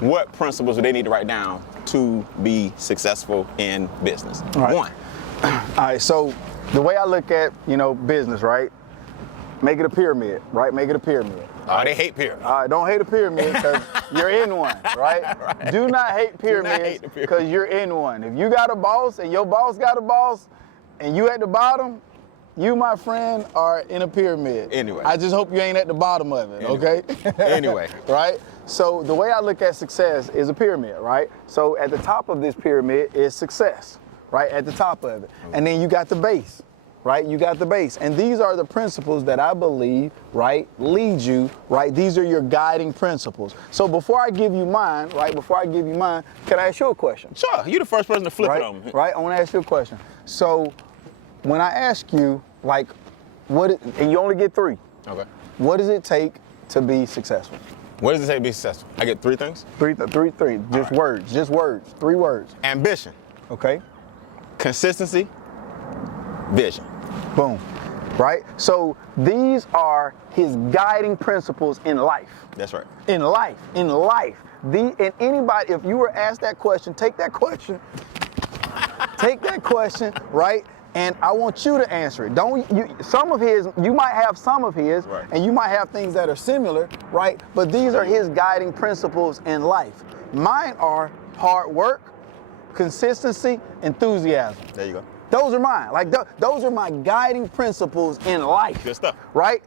what principles do they need to write down to be successful in business? All right. One. All right, so the way I look at, business, right? Make it a pyramid, right? Make it a pyramid. Oh, they hate pyramids. All right, don't hate a pyramid because you're in one, right? Right. Do not hate pyramids because you're in one. If you got a boss and your boss got a boss and you at the bottom, you, my friend, are in a pyramid. Anyway. I just hope you ain't at the bottom of it, okay? Anyway. Right? So the way I look at success is a pyramid, right? So at the top of this pyramid is success, right? At the top of it. And then you got the base, right? You got the base. And these are the principles that I believe, right, lead you, right? These are your guiding principles. So before I give you mine, right, can I ask you a question? Sure, you're the first person to flip Right? it on me. Right? I want to ask you a question. So when I ask you, like, and you only get 3, Okay. what does it take to be successful? What does it take to be successful? I get 3 things. Three. Just right. words. 3 words. Ambition, Okay? consistency, vision. Boom. Right? So these are his guiding principles in life. That's right. In life. And anybody, if you were asked that question, take that question, right? And I want you to answer it. You might have some of his, Right. and you might have things that are similar, right? But these are his guiding principles in life. Mine are hard work, consistency, enthusiasm. There you go. Those are mine. Like, those are my guiding principles in life. Good stuff. Right?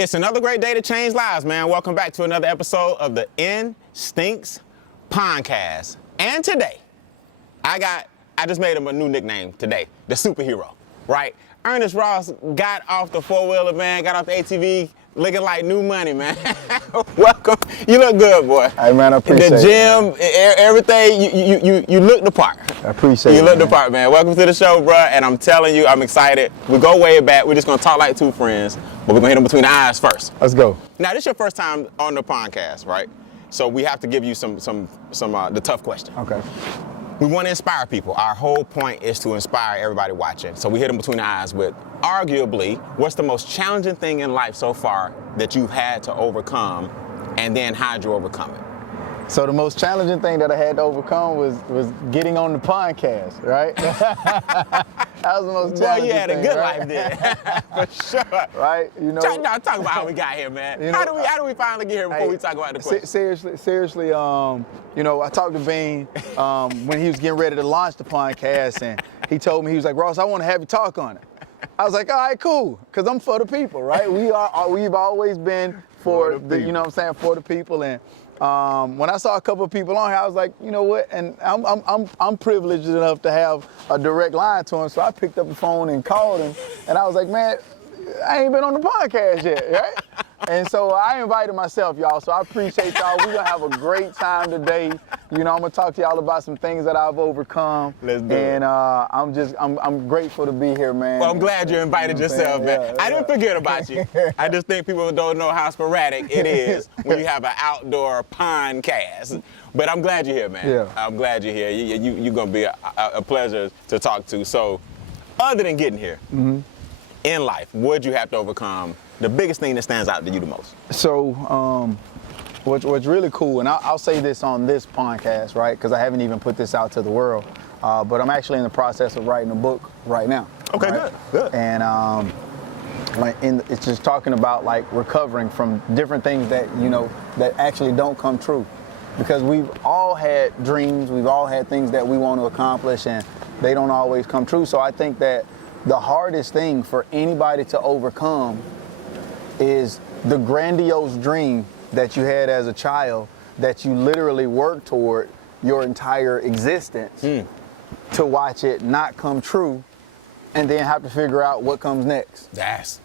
It's another great day to change lives, man. Welcome back to another episode of the Instincts Podcast. And today, I just made him a new nickname today, the superhero, right? Ernest Ross got off the four-wheeler, man, got off the ATV, looking like new money, man. Welcome. You look good, boy. Hey, man, I appreciate the it. gym, everything, you look the part. I appreciate it. You look the man. part, man. Welcome to the show, bro. And I'm telling you, I'm excited. We go way back. We're just gonna talk like 2 friends, but we're gonna hit them between the eyes first. Let's go. Now, this is your first time on the podcast, right? So we have to give you some the tough question. Okay. We want to inspire people. Our whole point is to inspire everybody watching. So we hit them between the eyes with, arguably, what's the most challenging thing in life so far that you've had to overcome, and then how'd you overcome it? So the most challenging thing that I had to overcome was getting on the podcast, right? That was the most Boy, challenging you had a thing, good right? life then, for sure. Right? Talk about how we got here, man. How do we finally get here before we talk about the question? Seriously, I talked to Bean when he was getting ready to launch the podcast, and he told me, he was like, Ross, I want to have you talk on it. I was like, all right, cool, because I'm for the people, right? We've always been for the for the people. And when I saw a couple of people on here, I was like, you know what? And I'm privileged enough to have a direct line to him, so I picked up the phone and called him, and I was like, man, I ain't been on the podcast yet, right? And so I invited myself, y'all. So I appreciate y'all. We're gonna have a great time today. I'm gonna talk to y'all about some things that I've overcome. Let's do it. And I'm grateful to be here, man. Well, I'm glad you invited yourself, man. Yeah, I didn't forget about you. I just think people don't know how sporadic it is when you have an outdoor podcast. But I'm glad you're here, man. Yeah. I'm glad you're here. You're gonna be a pleasure to talk to. So, other than getting here, in life, what'd you have to overcome? The biggest thing that stands out to you the most? So, what's really cool, and I'll say this on this podcast, right? Because I haven't even put this out to the world, but I'm actually in the process of writing a book right now. Okay, right? good. And it's just talking about like recovering from different things that that actually don't come true, because we've all had dreams, we've all had things that we want to accomplish, and they don't always come true. So I think that the hardest thing for anybody to overcome is the grandiose dream that you had as a child that you literally worked toward your entire existence to watch it not come true and then have to figure out what comes next. That's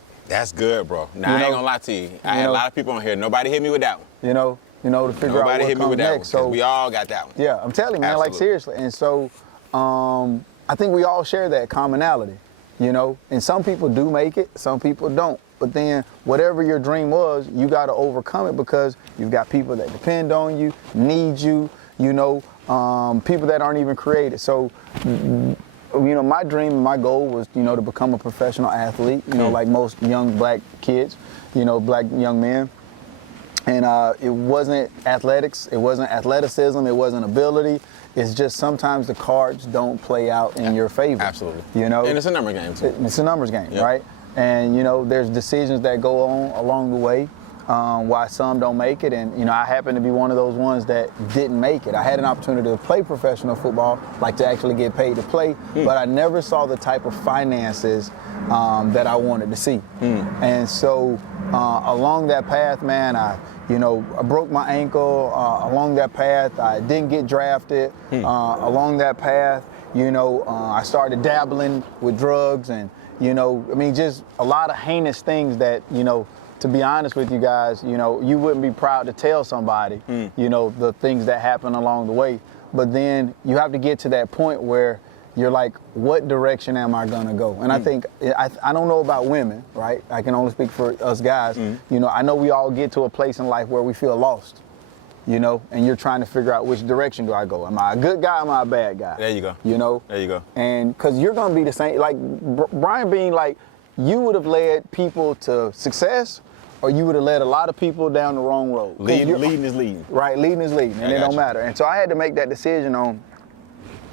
good, bro. Now, I ain't gonna lie to you. I had a lot of people on here. Nobody hit me with that one. To figure out what Nobody hit me comes with that next. one, 'cause we all got that one. Yeah, I'm telling you, man, Absolutely. like seriously. And so I think we all share that commonality, and some people do make it, some people don't. But then whatever your dream was, you got to overcome it, because you've got people that depend on you, need you, people that aren't even created. So you know, my dream, my goal was, you know, to become a professional athlete, you know, like most young black kids, you know, black young men. And it wasn't athletics, it wasn't athleticism, it wasn't ability. It's just sometimes the cards don't play out in your favor. Absolutely. You know? And it's a number game, too. It's a numbers game, Yep. right? And, you know, there's decisions that go on along the way. Why some don't make it, and you know I happen to be one of those ones that didn't make it. I had an opportunity to play professional football, like to actually get paid to play, but I never saw the type of finances that I wanted to see. And so along that path, man, I broke my ankle. Along that path, I didn't get drafted. Along that path, I started dabbling with drugs, and just a lot of heinous things that to be honest with you guys, you wouldn't be proud to tell somebody, the things that happen along the way. But then you have to get to that point where you're like, what direction am I gonna go? And I think, I don't know about women, right? I can only speak for us guys. I know we all get to a place in life where we feel lost, and you're trying to figure out which direction do I go? Am I a good guy or am I a bad guy? There you go. There you go. And because you're gonna be the same, like Brian Bean, like you would have led people to success, or you would have led a lot of people down the wrong road. Leading is leading. Right, leading is leading, and it don't matter. And so I had to make that decision on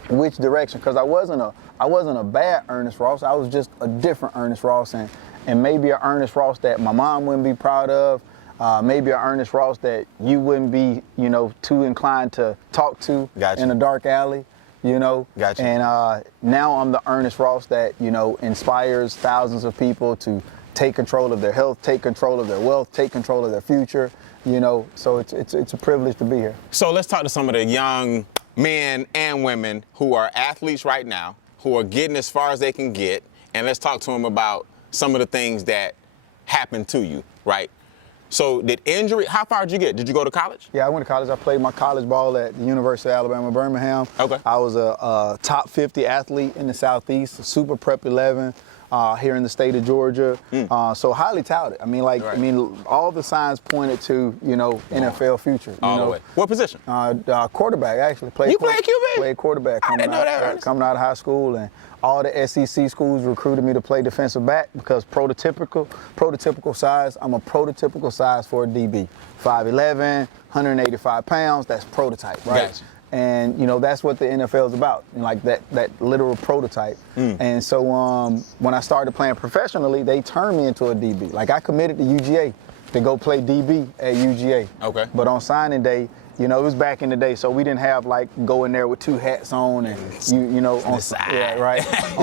which direction, because I wasn't a bad Ernest Ross. I was just a different Ernest Ross, and maybe an Ernest Ross that my mom wouldn't be proud of. Maybe an Ernest Ross that you wouldn't be, too inclined to talk to in a dark alley. Gotcha. And now I'm the Ernest Ross that inspires thousands of people to take control of their health, take control of their wealth, take control of their future. So it's a privilege to be here. So let's talk to some of the young men and women who are athletes right now, who are getting as far as they can get, and let's talk to them about some of the things that happened to you, right? So how far did you get? Did you go to college? Yeah, I went to college. I played my college ball at the University of Alabama, Birmingham. Okay. I was a top 50 athlete in the Southeast, super prep 11 here in the state of Georgia. So highly touted. All the signs pointed to, NFL future. All the way. What position? Quarterback, actually. You played QB? Played quarterback. I didn't know that. Coming out of high school, and all the SEC schools recruited me to play defensive back because prototypical size. I'm a prototypical size for a DB. 5'11", 185 pounds. That's prototype, right? Gotcha. And that's what the NFL is about, like that literal prototype. And so when I started playing professionally, they turned me into a DB. Like I committed to UGA to go play DB at UGA. Okay. But on signing day, it was back in the day, so we didn't have like go in there with two hats on and on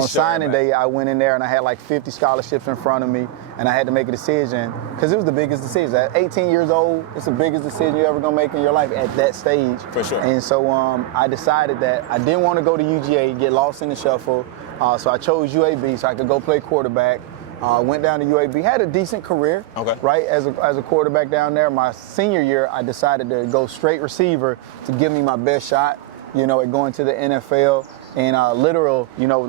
signing day I went in there and I had like 50 scholarships in front of me, and I had to make a decision because it was the biggest decision. At 18 years old, it's the biggest decision you're ever gonna make in your life at that stage. For sure. And so I decided that I didn't want to go to UGA, get lost in the shuffle. So I chose UAB so I could go play quarterback. Went down to UAB, had a decent career, right, as a quarterback down there. My senior year, I decided to go straight receiver to give me my best shot, at going to the NFL. And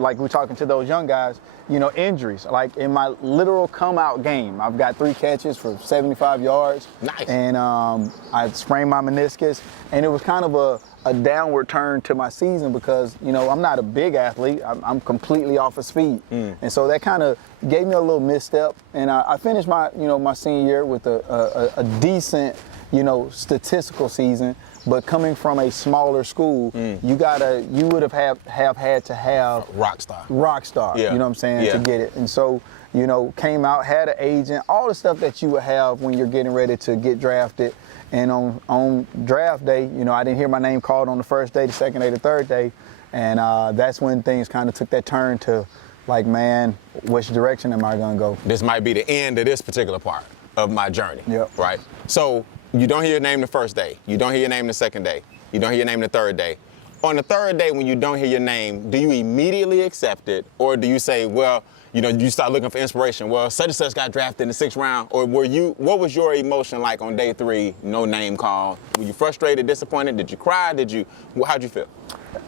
like we're talking to those young guys, injuries. Like in my literal come-out game, I've got 3 catches for 75 yards. Nice. And I sprained my meniscus, and it was kind of a downward turn to my season because, I'm not a big athlete. I'm completely off of speed. And so that kind of gave me a little misstep. And I finished my, my senior year with a decent, statistical season. But coming from a smaller school, you would have had to have rock star. Yeah. You know what I'm saying, to get it. And so, came out, had an agent, all the stuff that you would have when you're getting ready to get drafted. And on draft day, I didn't hear my name called on the first day, the second day, the third day. And that's when things kind of took that turn to like, man, which direction am I gonna go? This might be the end of this particular part of my journey. Yep. Right? So you don't hear your name the first day. You don't hear your name the second day. You don't hear your name the third day. On the third day, when you don't hear your name, do you immediately accept it? Or do you say, well, you start looking for inspiration? Well, such and such got drafted in the 6th round. Or what was your emotion like on day 3, no name called? Were you frustrated, disappointed? Did you cry? How'd you feel?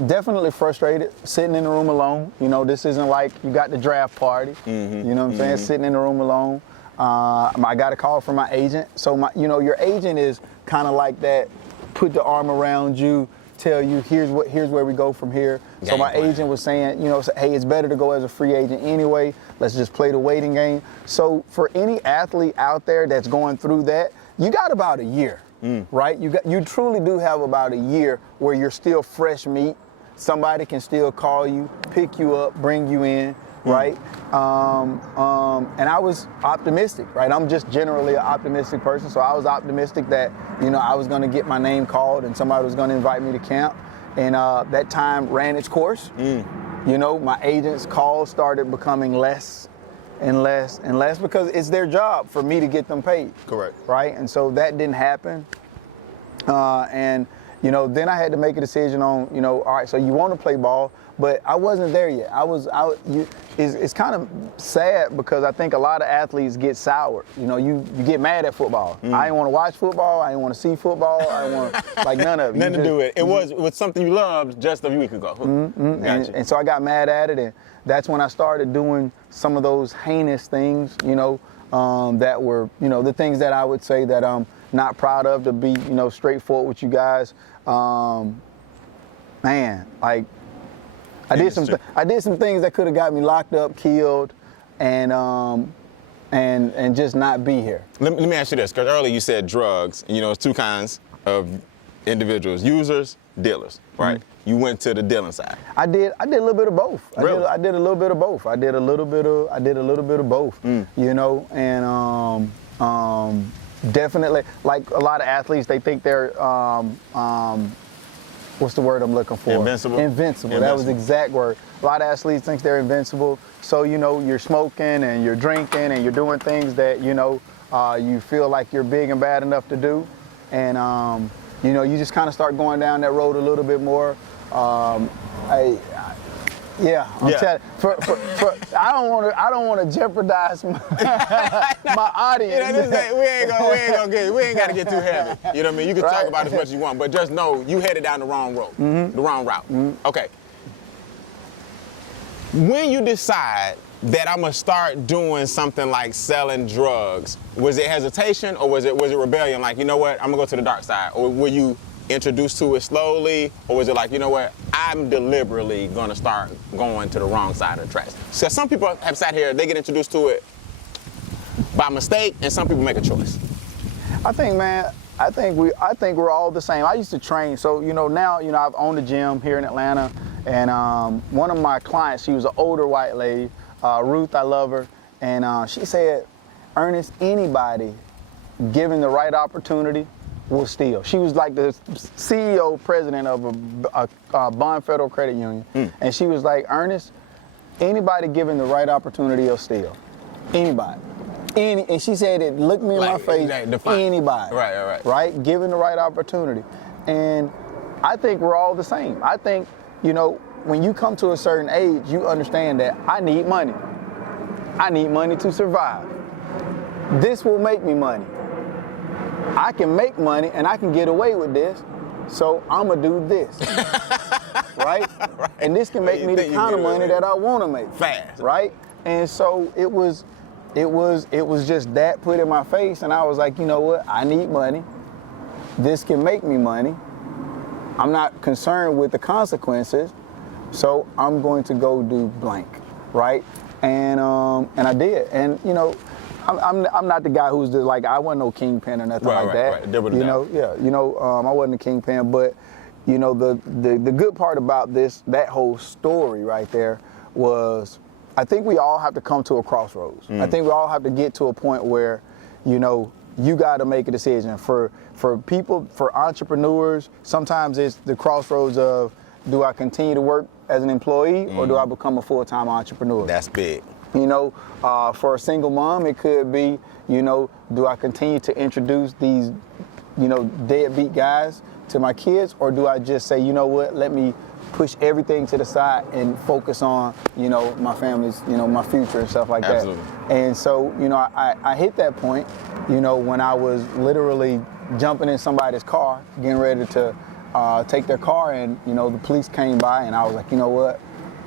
Definitely frustrated, sitting in the room alone. This isn't like you got the draft party. You know what I'm saying? Sitting in the room alone. I got a call from my agent. So your agent is kind of like that, put the arm around you, tell you here's where we go from here. So my agent was saying, hey, it's better to go as a free agent anyway. Let's just play the waiting game. So for any athlete out there that's going through that, you got about a year, right? You truly do have about a year where you're still fresh meat. Somebody can still call you, pick you up, bring you in, right? And I was optimistic, right? I'm just generally an optimistic person, so I was optimistic that, I was going to get my name called and somebody was going to invite me to camp. And that time ran its course. My agent's calls started becoming less and less and less because it's their job for me to get them paid. Correct. Right? And so that didn't happen. Then I had to make a decision on, all right, so you want to play ball, but I wasn't there yet. It's kind of sad because I think a lot of athletes get soured. You get mad at football. I didn't want to watch football. I didn't want to see football. I didn't want none of it. Nothing to do with it. It was something you loved just a week ago. Gotcha. And so I got mad at it, and that's when I started doing some of those heinous things, that were, the things that I would say that I'm not proud of, to be, straightforward with you guys. I did some things that could have got me locked up, killed, and just not be here. Let me ask you this, because earlier you said drugs, and it's two kinds of individuals: users, dealers, right? You went to the dealing side. I did a little bit of both. Really? I did a little bit of both. I did a little bit of both. And definitely, like a lot of athletes, they think they're what's the word I'm looking for? Invincible. That was the exact word. A lot of athletes think they're invincible. So, you're smoking and you're drinking and you're doing things that, you feel like you're big and bad enough to do. And, you just kind of start going down that road a little bit more. I'm telling you, I don't want to jeopardize my audience. We ain't got to get too heavy. You know what I mean? You can talk about as much as you want, but just know you headed down the wrong road, the wrong route. Okay. When you decide that I'm gonna start doing something like selling drugs, was it hesitation or was it rebellion? Like, you know what, I'm gonna go to the dark side, or were you introduced to it slowly, or was it like, you know what, I'm deliberately gonna start going to the wrong side of the tracks? So some people have sat here, they get introduced to it by mistake, and some people make a choice. I think we're all the same. I used to train, so now I've owned a gym here in Atlanta, and one of my clients, she was an older white lady, Ruth, I love her, and she said, Ernest, anybody given the right opportunity will steal. She was like the CEO, president of a Bond Federal Credit Union. And she was like, Ernest, anybody given the right opportunity will steal. Anybody. And she said it, looked me in my face, anybody. Right? Given the right opportunity. And I think we're all the same. I think, when you come to a certain age, you understand that I need money. I need money to survive. This will make me money. I can make money and I can get away with this, so I'm gonna do this, right? And this can make me the kind of money that I want to make, fast, right? And so it was just that put in my face, and I was like, you know what? I need money. This can make me money. I'm not concerned with the consequences, so I'm going to go do blank, right? And I did, and I'm not the guy who's just like, I wasn't no kingpin or nothing like that. I wasn't a kingpin, but the good part about that whole story right there was, I think we all have to come to a crossroads. I think we all have to get to a point where, you got to make a decision. For people, for entrepreneurs, sometimes it's the crossroads of, do I continue to work as an employee or do I become a full-time entrepreneur? That's big. For a single mom, it could be, do I continue to introduce these, deadbeat guys to my kids, or do I just say, you know what, let me push everything to the side and focus on, my family's, my future and stuff like Absolutely. that. And so, I hit that point, when I was literally jumping in somebody's car, getting ready to take their car, and, the police came by, and I was like, you know what,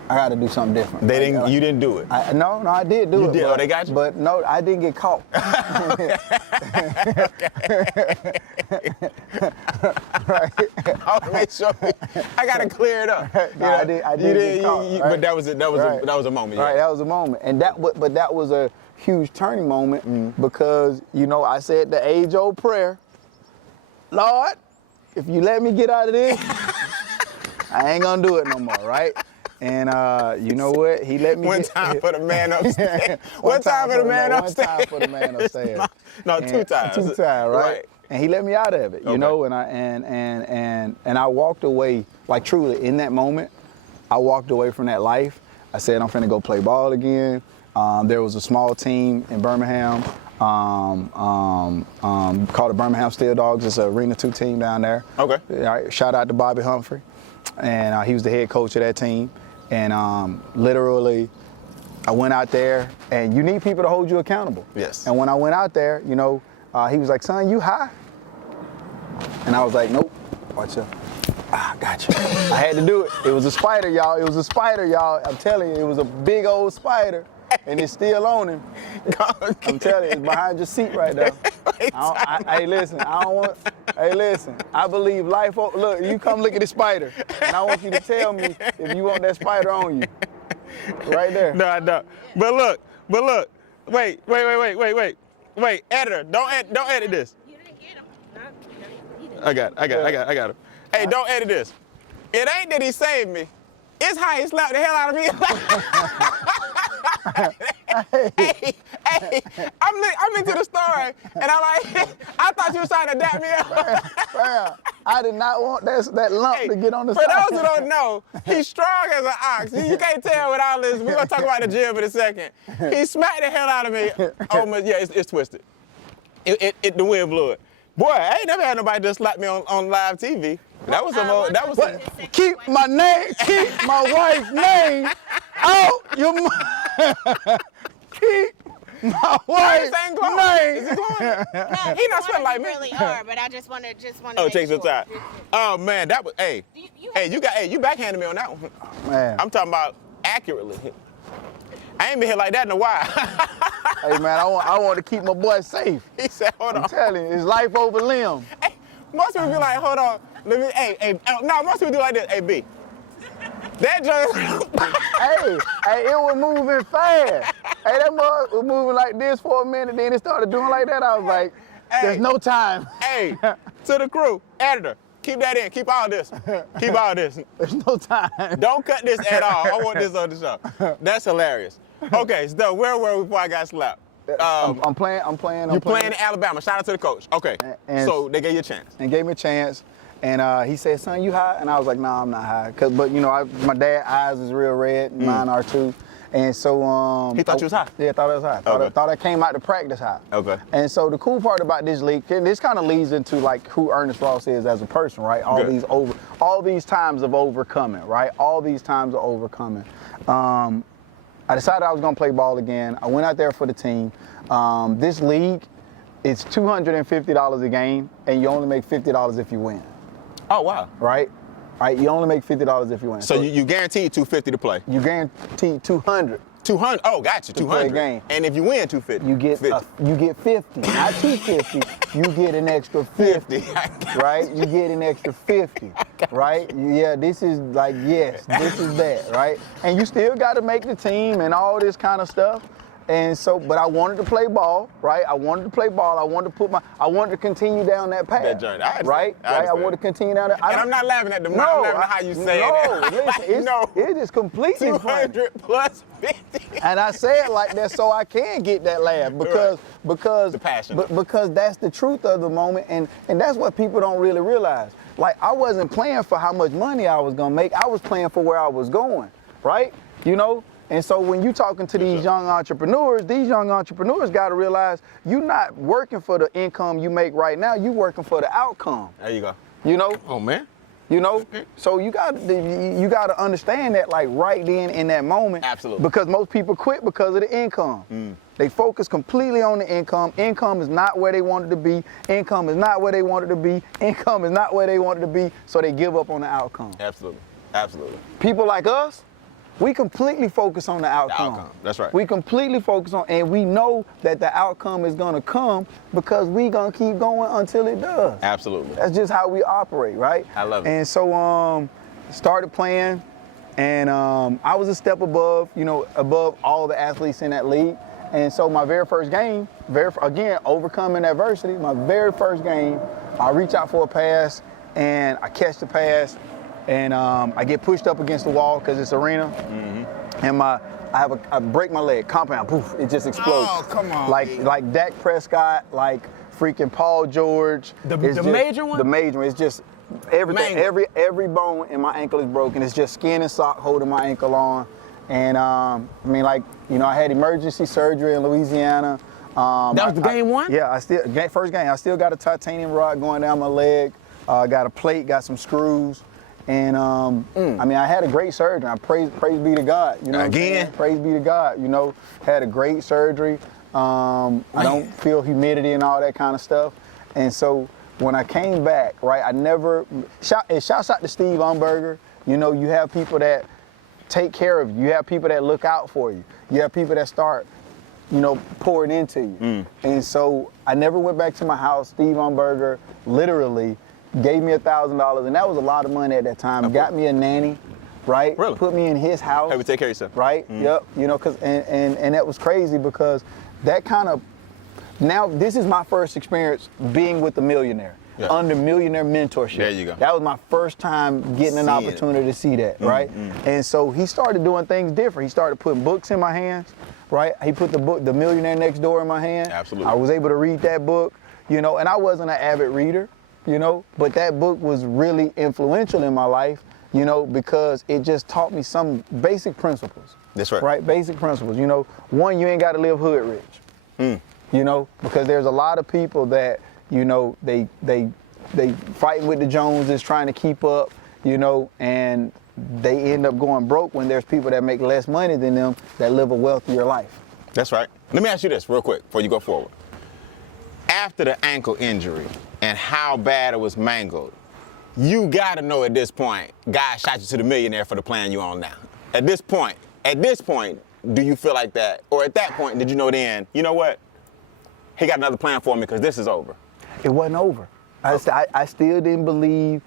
I got to do something different. They didn't. You didn't do it. No, I did do You it. did? But, Oh, they got you? But no, I didn't get caught. Right. I want to make sure. I gotta clear it up. No, I did get caught, right? But that was it. That was Right. that was a moment. Yeah. Right, that was a moment, and but that was a huge turning moment Mm. because I said the age-old prayer, Lord, if you let me get out of this, I ain't gonna do it no more, right? And you know what? He let me. One time for the man upstairs. One time for the man upstairs. One time for the man upstairs. No, two times. 2 times, right? Right. And he let me out of it, Okay. and I walked away, like truly in that moment, I walked away from that life. I said, I'm finna go play ball again. There was a small team in Birmingham called the Birmingham Steel Dogs. It's an Arena 2 team down there. Okay. All right, shout out to Bobby Humphrey. And he was the head coach of that team. And literally, I went out there, and you need people to hold you accountable. Yes. And when I went out there, he was like, son, you high? And I was like, nope. Watch out. Gotcha. I had to do it. It was a spider, y'all. It was a spider, y'all. I'm telling you, it was a big old spider, and it's still on him. I'm telling you, it's behind your seat right there. Hey, listen, hey, listen, I believe life, look, you come look at the spider, and I want you to tell me if you want that spider on you. Right there. No, I don't. But look. Wait. Editor, don't edit this. You didn't get him. No, you didn't. I got him. Hey, don't edit this. It ain't that he saved me. It's how he slapped the hell out of me. hey, I'm into the story, and I'm like, I thought you was trying to dap me up. Fam, I did not want that lump to get on the For side. those who don't know, he's strong as an ox. You can't tell with all this. We're gonna talk about the gym in a second. He smacked the hell out of me. Almost, yeah, it's twisted. The wind blew it. Boy, I ain't never had nobody just slap me on live TV. That was some. Keep my wife's name out your mouth. Keep my wife's ain't glowing. Is name. he glowing? No, He not sweating like me. You really are, but I just want to. Oh, take some time. Oh man, that was you backhanded me on that one. Man, I'm talking about accurately. I ain't been hit like that in a while. hey man, I want to keep my boy safe. He said, hold on. I'm telling you, it's life over limb. Hey, most people be like, hold on, let me, no, most people do like this, hey, B. That joint, hey, it was moving fast. Hey, that mug was moving like this for a minute, then it started doing like that. I was like, there's no time. hey, to the crew, editor, keep that in, keep all this. Keep all this. There's no time. Don't cut this at all. I want this on the show. That's hilarious. Okay, so where were we before I got slapped? I'm playing. You playing in Alabama. Shout out to the coach. Okay, And- so they gave you a chance. And gave me a chance. And he said, son, you high? And I was like, nah, I'm not high. But my dad's eyes is real red, mine are too. And so He thought you was high? Yeah, thought I was high. Okay. Thought I came out to practice high. Okay. And so the cool part about this league, and this kind of leads into like who Ernest Ross is as a person, right? All these times of overcoming, right? All these times of overcoming. I decided I was gonna play ball again. I went out there for the team. This league, it's $250 a game, and you only make $50 if you win. Oh, wow. Right? Right? You only make $50 if you win. So you guaranteed $250 to play. you guarantee 200. 200. Oh, got you. To play a 200. game. And if you win, 250. You get 50, not 250. You get an extra 50, 50. right? You get an extra 50, right? Yeah, this is like this is that, right? And you still got to make the team and all this kind of stuff. And so, but I wanted to play ball, right? I wanted to play ball. I wanted to continue down that path. That journey. I understand. Right? I I understand. wanted to continue down that. And I'm not laughing at them. No, I'm laughing at how you say it. Listen, it is completely funny. 200 plus 50. And I say it like that so I can get that laugh because The passion. because that's the truth of the moment, and that's what people don't really realize. Like, I wasn't playing for how much money I was gonna make. I was playing for where I was going, right? And so when you talking to these young entrepreneurs got to realize you're not working for the income you make right now. You're working for the outcome. There you go. Oh man. So you got to understand that, like, right then in that moment. Absolutely. Because most people quit because of the income. They focus completely on the income. Income is not where they wanted to be. Income is not where they wanted to be. Income is not where they wanted to be. So they give up on the outcome. Absolutely. People like us, we completely focus on the outcome. outcome, that's right. We completely focus on, and we know that the outcome is gonna come because we gonna keep going until it does. Absolutely. That's just how we operate, right? I love it. And so started playing, and I was a step above, above all the athletes in that league. And so my very first game, again, overcoming adversity, my very first game, I reach out for a pass, and I catch the pass, and I get pushed up against the wall because it's arena, and I break my leg, compound, poof, it just explodes. Oh, come on, Like Dak Prescott, like freaking Paul George. The It's just- major one? The major one. It's just everything. Mangled. Every bone in my ankle is broken. It's just skin and sock holding my ankle on. And I had emergency surgery in Louisiana. That was the game one? Yeah, first game. I still got a titanium rod going down my leg. Got a plate, got some screws. And I had a great surgery. I praise be to God. You know what I'm Again? saying? Praise be to God. Had a great surgery. I don't feel humidity and all that kind of stuff. And so when I came back, right, shouts out to Steve Umberger. You have people that take care of you. You have people that look out for you. You have people that start, pouring into you. And so I never went back to my house. Steve Umberger literally gave me $1,000, and that was a lot of money at that time. Got me a nanny, right? Really? Put me in his house. Have to take care of yourself. Right? Yep. And that was crazy because that kind of, now this is my first experience being with a millionaire. Yeah. Under millionaire mentorship. There you go. That was my first time getting an Seeing it. opportunity to see that, right? And so he started doing things different. He started putting books in my hands, right? He put the book, The Millionaire Next Door, in my hand. Absolutely. I was able to read that book, and I wasn't an avid reader, but that book was really influential in my life, because it just taught me some basic principles. That's right. Right? Basic principles. One, you ain't got to live hood rich. Because there's a lot of people that, they fighting with the Joneses, trying to keep up, and they end up going broke when there's people that make less money than them that live a wealthier life. That's right. Let me ask you this real quick before you go forward. After the ankle injury and how bad it was mangled, you got to know at this point, God shot you to the millionaire for the plan you on now. At this point, do you feel like that? Or at that point, did you know then, you know what? He got another plan for me because this is over. It wasn't over. I still didn't believe.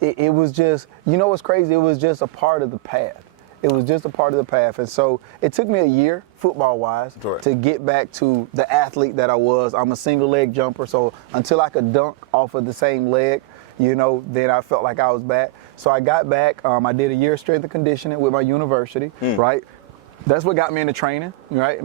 It was just, what's crazy? It was just a part of the path. It was just a part of the path. And so it took me a year, football-wise, Correct. to get back to the athlete that I was. I'm a single leg jumper, so until I could dunk off of the same leg, then I felt like I was back. So I got back. I did a year of strength and conditioning with my university, right? That's what got me into training, right?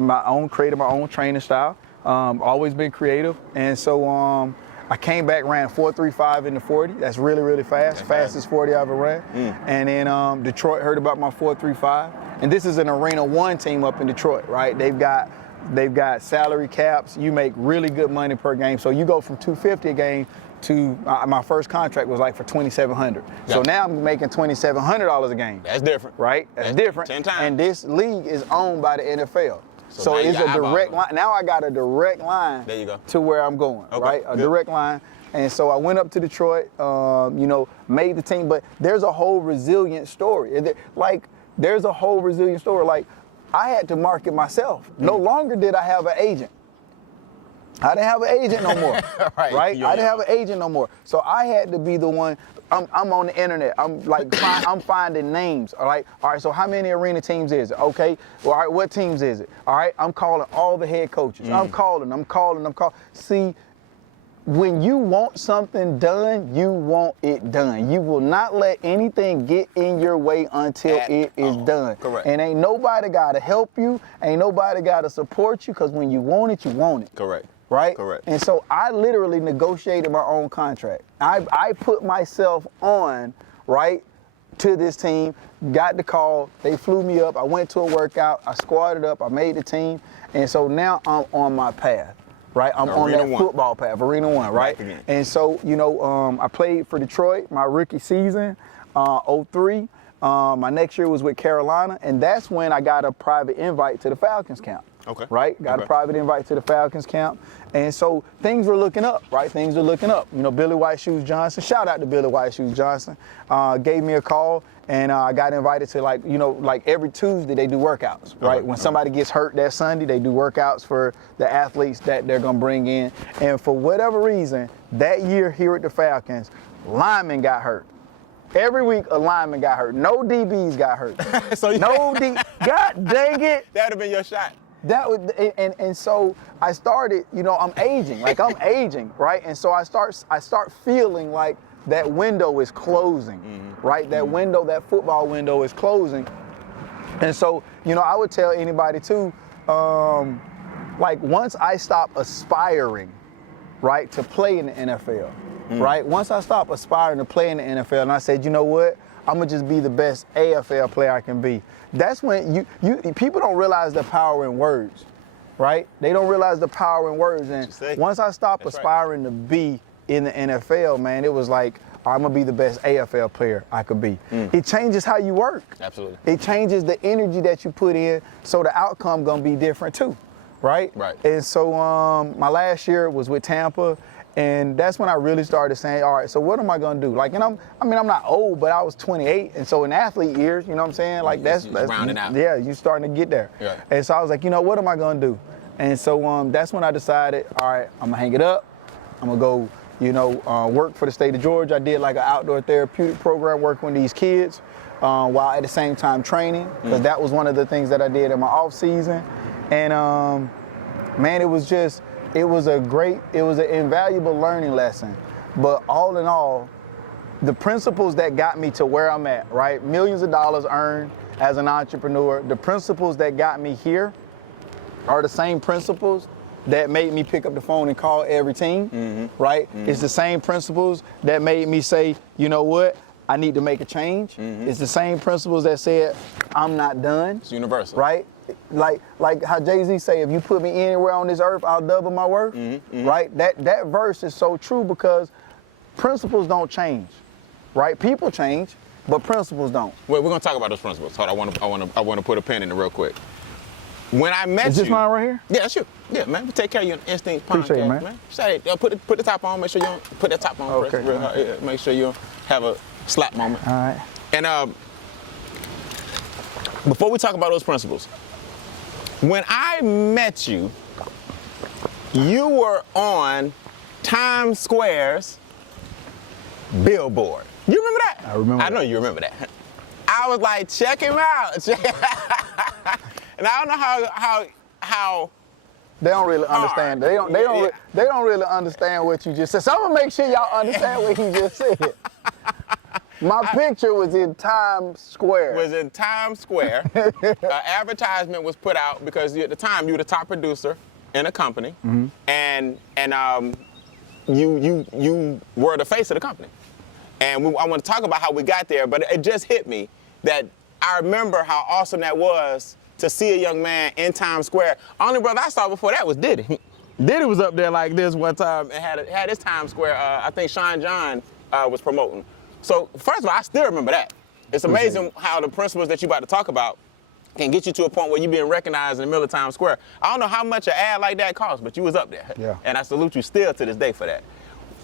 Created my own training style. Always been creative. And so I came back, ran 4.35 in the 40. That's really, really fast. Fastest 40 I ever ran. And then Detroit heard about my 4.35. And this is an Arena 1 team up in Detroit, right? They've got salary caps. You make really good money per game. So you go from $250 a game to my first contract was like for $2,700. So now I'm making $2,700 a game. That's different. Right? That's different. 10 times. And this league is owned by the NFL. So now you it's got a direct line. Now I got a direct line There you go. to where I'm going, Okay, right? A good. direct line. And so I went up to Detroit, made the team. But there's a whole resilient story. There's a whole resilient story. Like, I had to market myself. No longer did I have an agent. I didn't have an agent no more, Right. right? I didn't have an agent no more. So I had to be the one. I'm on the internet. I'm like, I'm finding names. All right, so how many arena teams is it? Okay, well, all right, what teams is it? All right, I'm calling all the head coaches. I'm calling. See, when you want something done, you want it done. You will not let anything get in your way until it is done. Correct. And ain't nobody gotta help you. Ain't nobody gotta support you, because when you want it, you want it. Correct. Right? Correct. And so I literally negotiated my own contract. I put myself on, right, to this team, got the call, they flew me up, I went to a workout, I squatted up, I made the team, and so now I'm on my path, right? I'm on Arena that One. football path, Arena 1, right? Back again. And so, I played for Detroit my rookie season, 03. My next year was with Carolina, and that's when I got a private invite to the Falcons camp. Okay. Right? Got a Okay. private invite to the Falcons camp. And so things were looking up, right? Things were looking up. You know, Billy White Shoes Johnson, shout out to Billy White Shoes Johnson, gave me a call, and I got invited to, like, you know, like every Tuesday they do workouts, right? When somebody gets hurt that Sunday, they do workouts for the athletes that they're gonna bring in. And for whatever reason, that year here at the Falcons, linemen got hurt. Every week a lineman got hurt. No DBs got hurt. So you- no D. God dang it. That would have been your shot. That would, and so I started, you know, I'm aging, right? And so I start feeling like that window is closing, right? That window, that football window is closing. And so, you know, I would tell anybody too, like once I stop aspiring, right, to play in the NFL, right? Once I stopped aspiring to play in the NFL and I said, you know what? I'm gonna just be the best AFL player I can be. That's when people don't realize the power in words, right? They don't realize the power in words. And once I stopped aspiring to be in the NFL, man, it was like, I'm gonna be the best AFL player I could be. It changes how you work. Absolutely. It changes the energy that you put in, so the outcome gonna be different too, right? Right. And so my last year was with Tampa, and that's when I really started saying, all right, so what am I gonna do? Like, and I'm not old, but I was 28, and so in athlete years, you know what I'm saying? Like that's rounding out. Yeah, you starting to get there. Yeah. And so I was like, you know, what am I gonna do? And so that's when I decided, all right, I'm gonna hang it up. I'm gonna go, you know, work for the state of Georgia. I did like an outdoor therapeutic program working with these kids while at the same time training, because that was one of the things that I did in my off season. And man, it was an invaluable learning lesson. But all in all, the principles that got me to where I'm at, right? Millions of dollars earned as an entrepreneur. The principles that got me here are the same principles that made me pick up the phone and call every team, right? It's the same principles that made me say, you know what? I need to make a change. It's the same principles that said, I'm not done. It's universal. Right? Like how Jay-Z say, if you put me anywhere on this earth, I'll double my worth, right? That verse is so true because principles don't change, right? People change, but principles don't. Well, we're gonna talk about those principles. Hold on, I wanna put a pin in it real quick. When I met you, Is this mine right here? Yeah, that's you. Yeah, man. We take care of your instinct podcast, Appreciate it, man. Say, put the top on. Make sure you don't put that top on. Okay. Press it real hard. Yeah, make sure you don't have a slap moment. All right. And before we talk about those principles, when I met you, you were on Times Square's billboard. You remember that? I remember I know you remember that. I was like, check him out. And I don't know how They don't really hard. understand. They don't really understand what you just said. So I'm gonna make sure y'all understand what he just said. My picture was in Times Square. was in Times Square. Advertisement was put out because at the time you were the top producer in a company, and you were the face of the company. And I want to talk about how we got there, but it just hit me that I remember how awesome that was to see a young man in Times Square. Only brother I saw before that was Diddy. Diddy was up there like this one time and had his Times Square. I think Sean John was promoting. So first of all, I still remember that. It's amazing how the principles that you about to talk about can get you to a point where you're being recognized in the middle of Times Square. I don't know how much an ad like that costs, but you was up there. Yeah. And I salute you still to this day for that.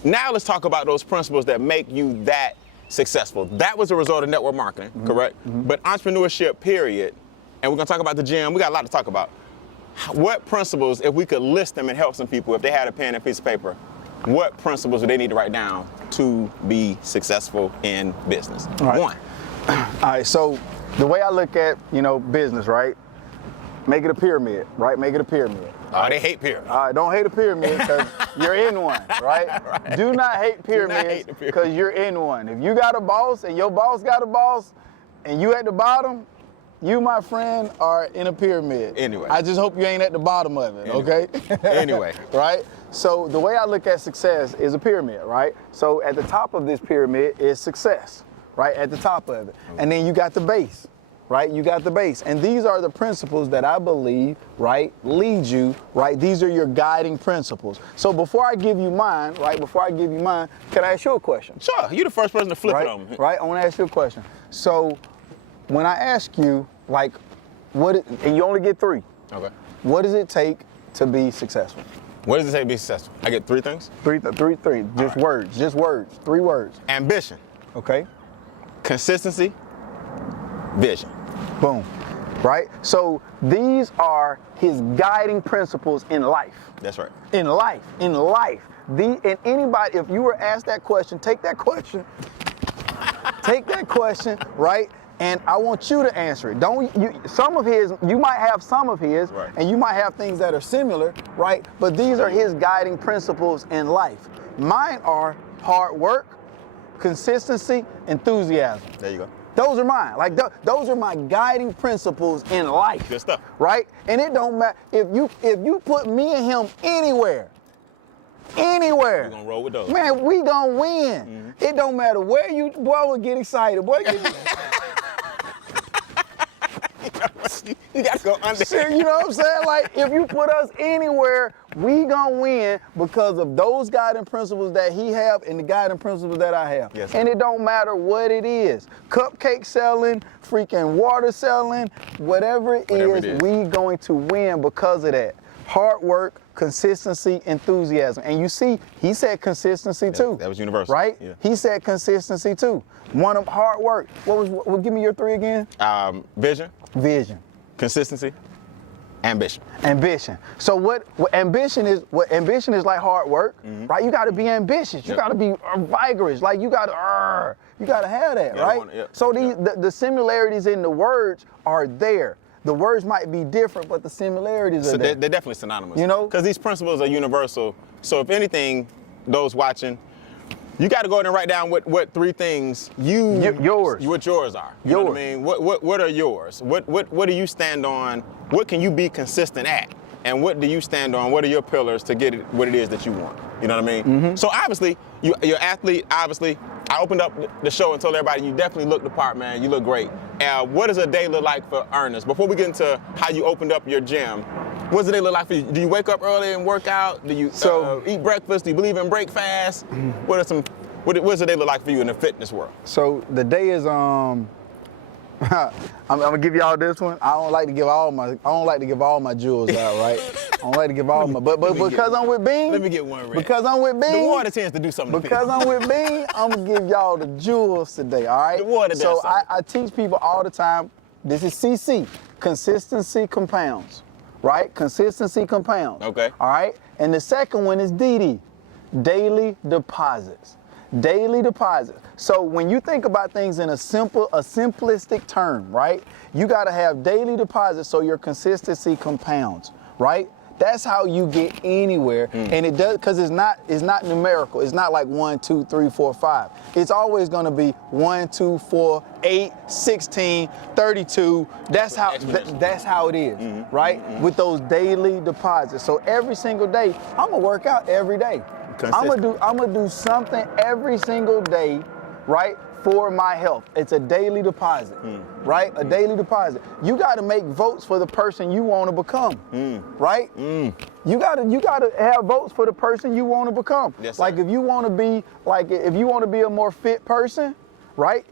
Now let's talk about those principles that make you that successful. That was a result of network marketing, correct? But entrepreneurship, period, and we're gonna talk about the gym. We got a lot to talk about. What principles, if we could list them and help some people, if they had a pen and a piece of paper, what principles do they need to write down to be successful in business? All right. One. All right, so the way I look at, business, right? Make it a pyramid, right? Make it a pyramid. Oh, they hate pyramids. All right, don't hate a pyramid because you're in one, right? Do not hate pyramids hate the pyramid. because you're in one. If you got a boss and your boss got a boss and you at the bottom, you, my friend, are in a pyramid. Anyway. I just hope you ain't at the bottom of it, okay? Anyway. Right? So the way I look at success is a pyramid, right? So at the top of this pyramid is success, right? At the top of it. And then you got the base, right? You got the base. And these are the principles that I believe, right, lead you, right? These are your guiding principles. So before I give you mine, right, can I ask you a question? Sure, you're the first person to flip Right? it on me. Right? I want to ask you a question. So when I ask you, like, and you only get 3. Okay. What does it take to be successful? What does it take to be successful? I get 3 things. Three. Just words. 3 words. Ambition, Okay. consistency, vision. Boom. Right? So these are his guiding principles in life. That's right. In life. And anybody, if you were asked that question, take that question. Take that question, right? And I want you to answer it. You might have some of his, Right. and you might have things that are similar, right? But these are his guiding principles in life. Mine are hard work, consistency, enthusiasm. There you go. Those are mine. Like those are my guiding principles in life. Good stuff. Right? And it don't matter if you put me and him anywhere. We're gonna roll with those. Man, we gonna win. It don't matter where you, boy, we'll get excited. Boy, You gotta go under. you know what I'm saying? Like, if you put us anywhere, we gonna win because of those guiding principles that he have and the guiding principles that I have. Yes, sir. And it don't matter what it is. Cupcake selling, freaking water selling, whatever it is, we going to win because of that. Hard work, consistency, enthusiasm. And you see, he said consistency too. That was universal. Right? Yeah. He said consistency too. One of hard work. Give me your 3 again. Vision, Vision. consistency, ambition. Ambition. So what ambition is like hard work, right? You got to be ambitious. You Yep. got to be vigorous. Like you got to have that, Yeah, right? yep. So the similarities in the words are there. The words might be different, but the similarities So are there. they're definitely synonymous. You know? Because these principles are universal. So if anything, those watching, you got to go ahead and write down what 3 things yours. What yours are. You know what I mean? What are yours? What do you stand on? What can you be consistent at? And what do you stand on? What are your pillars to get what it is that you want? You know what I mean? So obviously, you're an athlete. Obviously, I opened up the show and told everybody you definitely look the part, man. You look great. What does a day look like for Ernest? Before we get into how you opened up your gym, what does a day look like for you? Do you wake up early and work out? Do you eat breakfast? Do you believe in break fast? What does a day look like for you in the fitness world? So the day is I'm gonna give y'all this one. I don't like to give all my jewels out, right? I don't like to give all my, but because I'm with Bean. Let me get one, Red. Because I'm with Bean. The water tends to do something. Because I'm with Bean, I'm gonna give y'all the jewels today, all right? The water does So something. I teach people all the time. This is CC, consistency compounds, right? Consistency compounds. Okay. All right. And the second one is DD, daily deposits. Daily deposits. So when you think about things in a simplistic term, right? You got to have daily deposits so your consistency compounds, right? That's how you get anywhere, and it does because it's not numerical. It's not like 1, 2, 3, 4, 5. It's always going to be 1, 2, 4, 8, 16, 32. That's how it is, right? With those daily deposits. So every single day, I'm gonna work out every day. I'm gonna do something every single day, right? For my health. It's a daily deposit, right? A daily deposit. You got to make votes for the person you want to become, right? You got to have votes for the person you want to become. Yes, like sir. if you want to be a more fit person, right?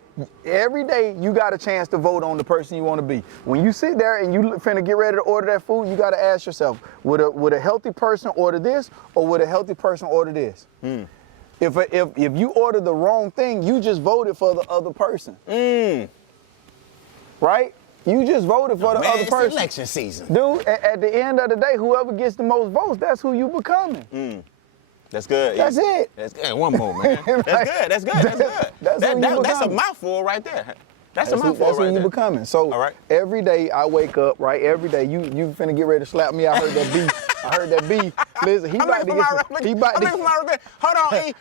Every day you got a chance to vote on the person you want to be. When you sit there and you finna get ready to order that food, you got to ask yourself, would a healthy person order this or would a healthy person order this? If you order the wrong thing, you just voted for the other person. Right? You just voted for the other person. It's election season. Dude, at the end of the day, whoever gets the most votes, that's who you becoming. That's good. That's it. That's good. One more, man. That's good. That's a mouthful right there. That's a mouthful That's right who you there. becoming. So All right. every day I wake up, right? Every day you finna get ready to slap me. I heard that B. I heard that B. Listen, he about to get. Hold on, E.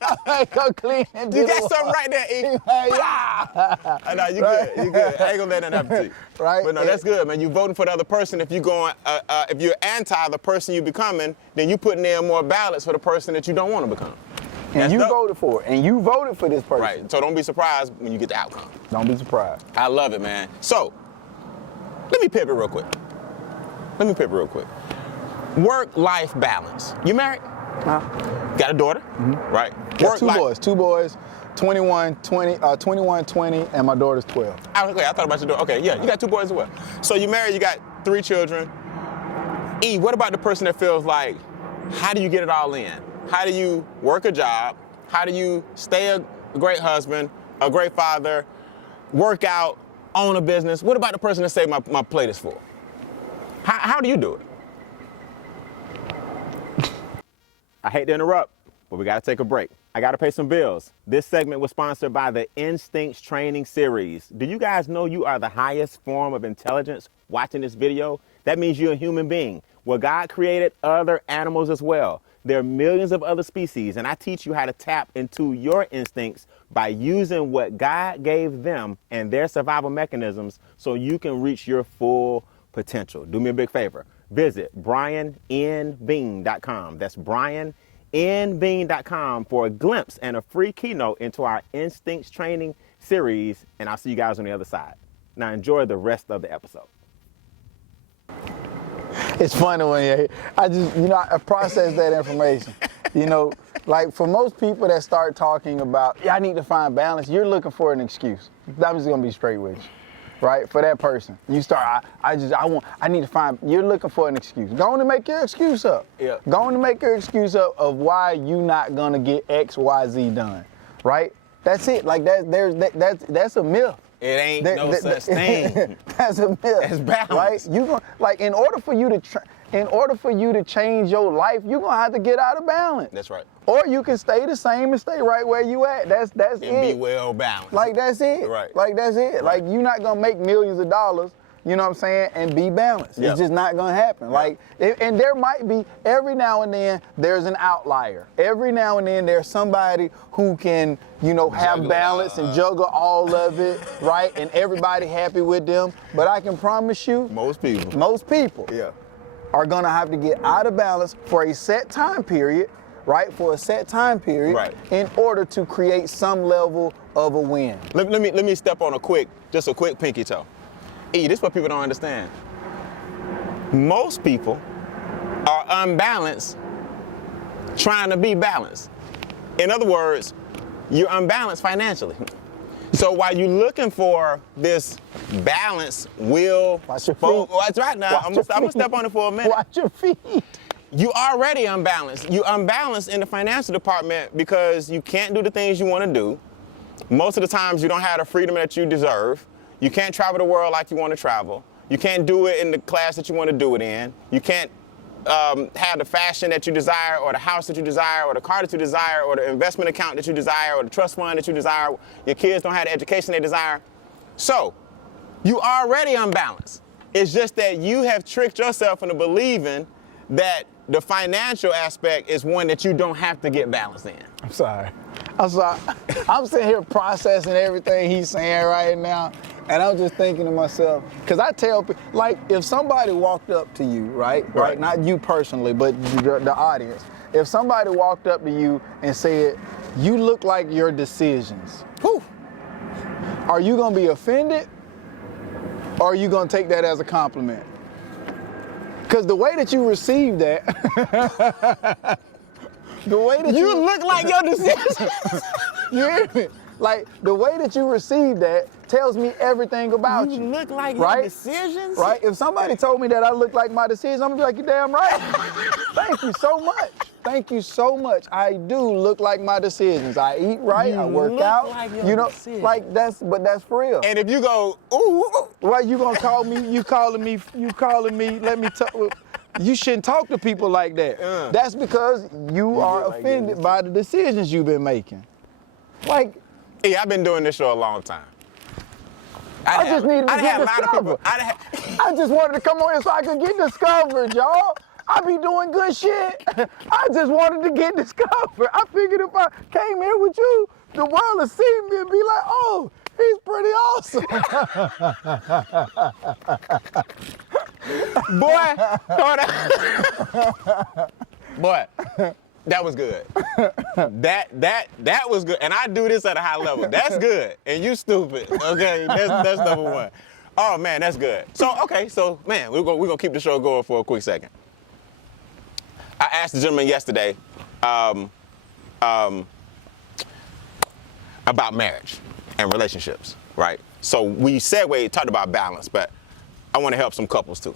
I might go clean and do You the got something wall. right there, E. Yeah. No, you good. You good. I ain't gonna let that happen to you. Right. But no, that's good, man. You voting for the other person. If you going, if you're anti the person you becoming, then you putting in more ballots for the person that you don't want to become. And That's you dope. voted for it. And you voted for this person. Right. So don't be surprised when you get the outcome. Don't be surprised. I love it, man. So, let me pivot real quick. Work-life balance. You married? Got a daughter, right? Got two boys, 21, 20, and my daughter's 12. Okay, I thought about your daughter. Okay, yeah, you got 2 boys as well. So you married, you got 3 children. E, what about the person that feels like, how do you get it all in? How do you work a job? How do you stay a great husband, a great father, work out, own a business? What about the person that say my plate is full? How do you do it? I hate to interrupt, but we gotta take a break. I gotta pay some bills. This segment was sponsored by the Instincts Training Series. Do you guys know you are the highest form of intelligence watching this video? That means you're a human being. Well, God created other animals as well. There are millions of other species, and I teach you how to tap into your instincts by using what God gave them and their survival mechanisms so you can reach your full potential. Do me a big favor. Visit briannbean.com. That's briannbean.com for a glimpse and a free keynote into our Instincts Training Series, and I'll see you guys on the other side. Now enjoy the rest of the episode. It's funny when I process that information. Like for most people that start talking about, I need to find balance, you're looking for an excuse. I'm just gonna be straight with you, right? For that person, you start, I need to find, you're looking for an excuse. Go on and make your excuse up. Yeah. Go on and make your excuse up of why you not gonna get X, Y, Z done, right? That's it. Like that's a myth. It ain't no such thing. That's a myth. It's balance. Right? In order for you to change your life, you're gonna have to get out of balance. That's right. Or you can stay the same and stay right where you at. That's it. And be well balanced. Like that's it. Right. Like that's it. Right. Like you're not gonna make millions of dollars, you know what I'm saying, and be balanced. Yep. It's just not gonna happen. Yep. And there might be, every now and then, there's an outlier. Every now and then there's somebody who can, have balance and juggle all of it, right? And everybody happy with them. But I can promise you, most people Yeah. are gonna have to get out of balance for a set time period, right? For a set time period, Right. in order to create some level of a win. Let me step on a quick pinky toe. E, this is what people don't understand. Most people are unbalanced trying to be balanced. In other words, you're unbalanced financially. So while you're looking for this balance, Watch your feet. That's right now. I'm gonna step on it for a minute. Watch your feet. You already unbalanced. You unbalanced in the financial department because you can't do the things you want to do. Most of the times you don't have the freedom that you deserve. You can't travel the world like you want to travel. You can't do it in the class that you want to do it in. You can't have the fashion that you desire, or the house that you desire, or the car that you desire, or the investment account that you desire, or the trust fund that you desire. Your kids don't have the education they desire. So you already unbalanced. It's just that you have tricked yourself into believing that the financial aspect is one that you don't have to get balanced in. I'm sorry. I'm sitting here processing everything he's saying right now, and I'm just thinking to myself, because I tell people, like, if somebody walked up to you, right, not you personally, but the audience, if somebody walked up to you and said, you look like your decisions, Whew. are you gonna be offended, or are you gonna take that as a compliment? Because the way that you receive that, the way that You look like your decisions. you hear me? Like, the way that you receive that tells me everything about you. You look like your Right? decisions? Right? If somebody told me that I look like my decisions, I'm gonna be like, you're damn right. Thank you so much. Thank you so much. I do look like my decisions. I eat right, I work look out. like your decisions. Like that's for real. And if you go, ooh, Well, you gonna call me, you calling me, let me talk. You shouldn't talk to people like that. That's because you are look like offended by the decisions you've been making. Like, hey, I've been doing this show a long time. I just needed to I'd get have a lot of people. discovered. I just wanted to come on here so I could get discovered, y'all. I be doing good shit. I just wanted to get discovered. I figured if I came here with you, the world would see me and be like, oh, he's pretty awesome. Boy, boy, that was good. That was good. And I do this at a high level. That's good. And you stupid. Okay, that's number one. Oh man, that's good. So man, we're gonna keep the show going for a quick second. I asked the gentleman yesterday about marriage and relationships, right? So we talked about balance, but I want to help some couples too.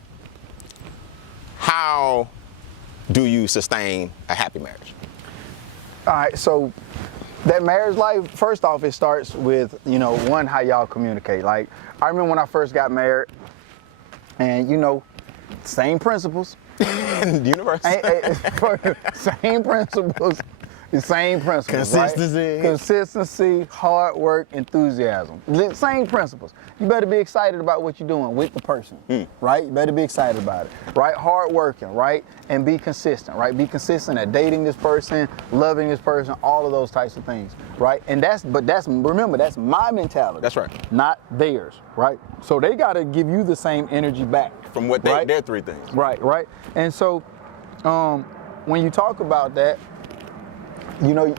how do you sustain a happy marriage? All right, so that marriage life, first off, it starts with, one, how y'all communicate. Like, I remember when I first got married, and, same principles. Universe. Same principles. The same principles. Consistency. Right? Consistency, hard work, enthusiasm. The same principles. You better be excited about what you're doing with the person, right? You better be excited about it, right? Hard working, right? And be consistent, right? Be consistent at dating this person, loving this person, all of those types of things, right? And remember, that's my mentality. That's right. Not theirs, right? So they got to give you the same energy back. From what their 3 things. Right. And so when you talk about that,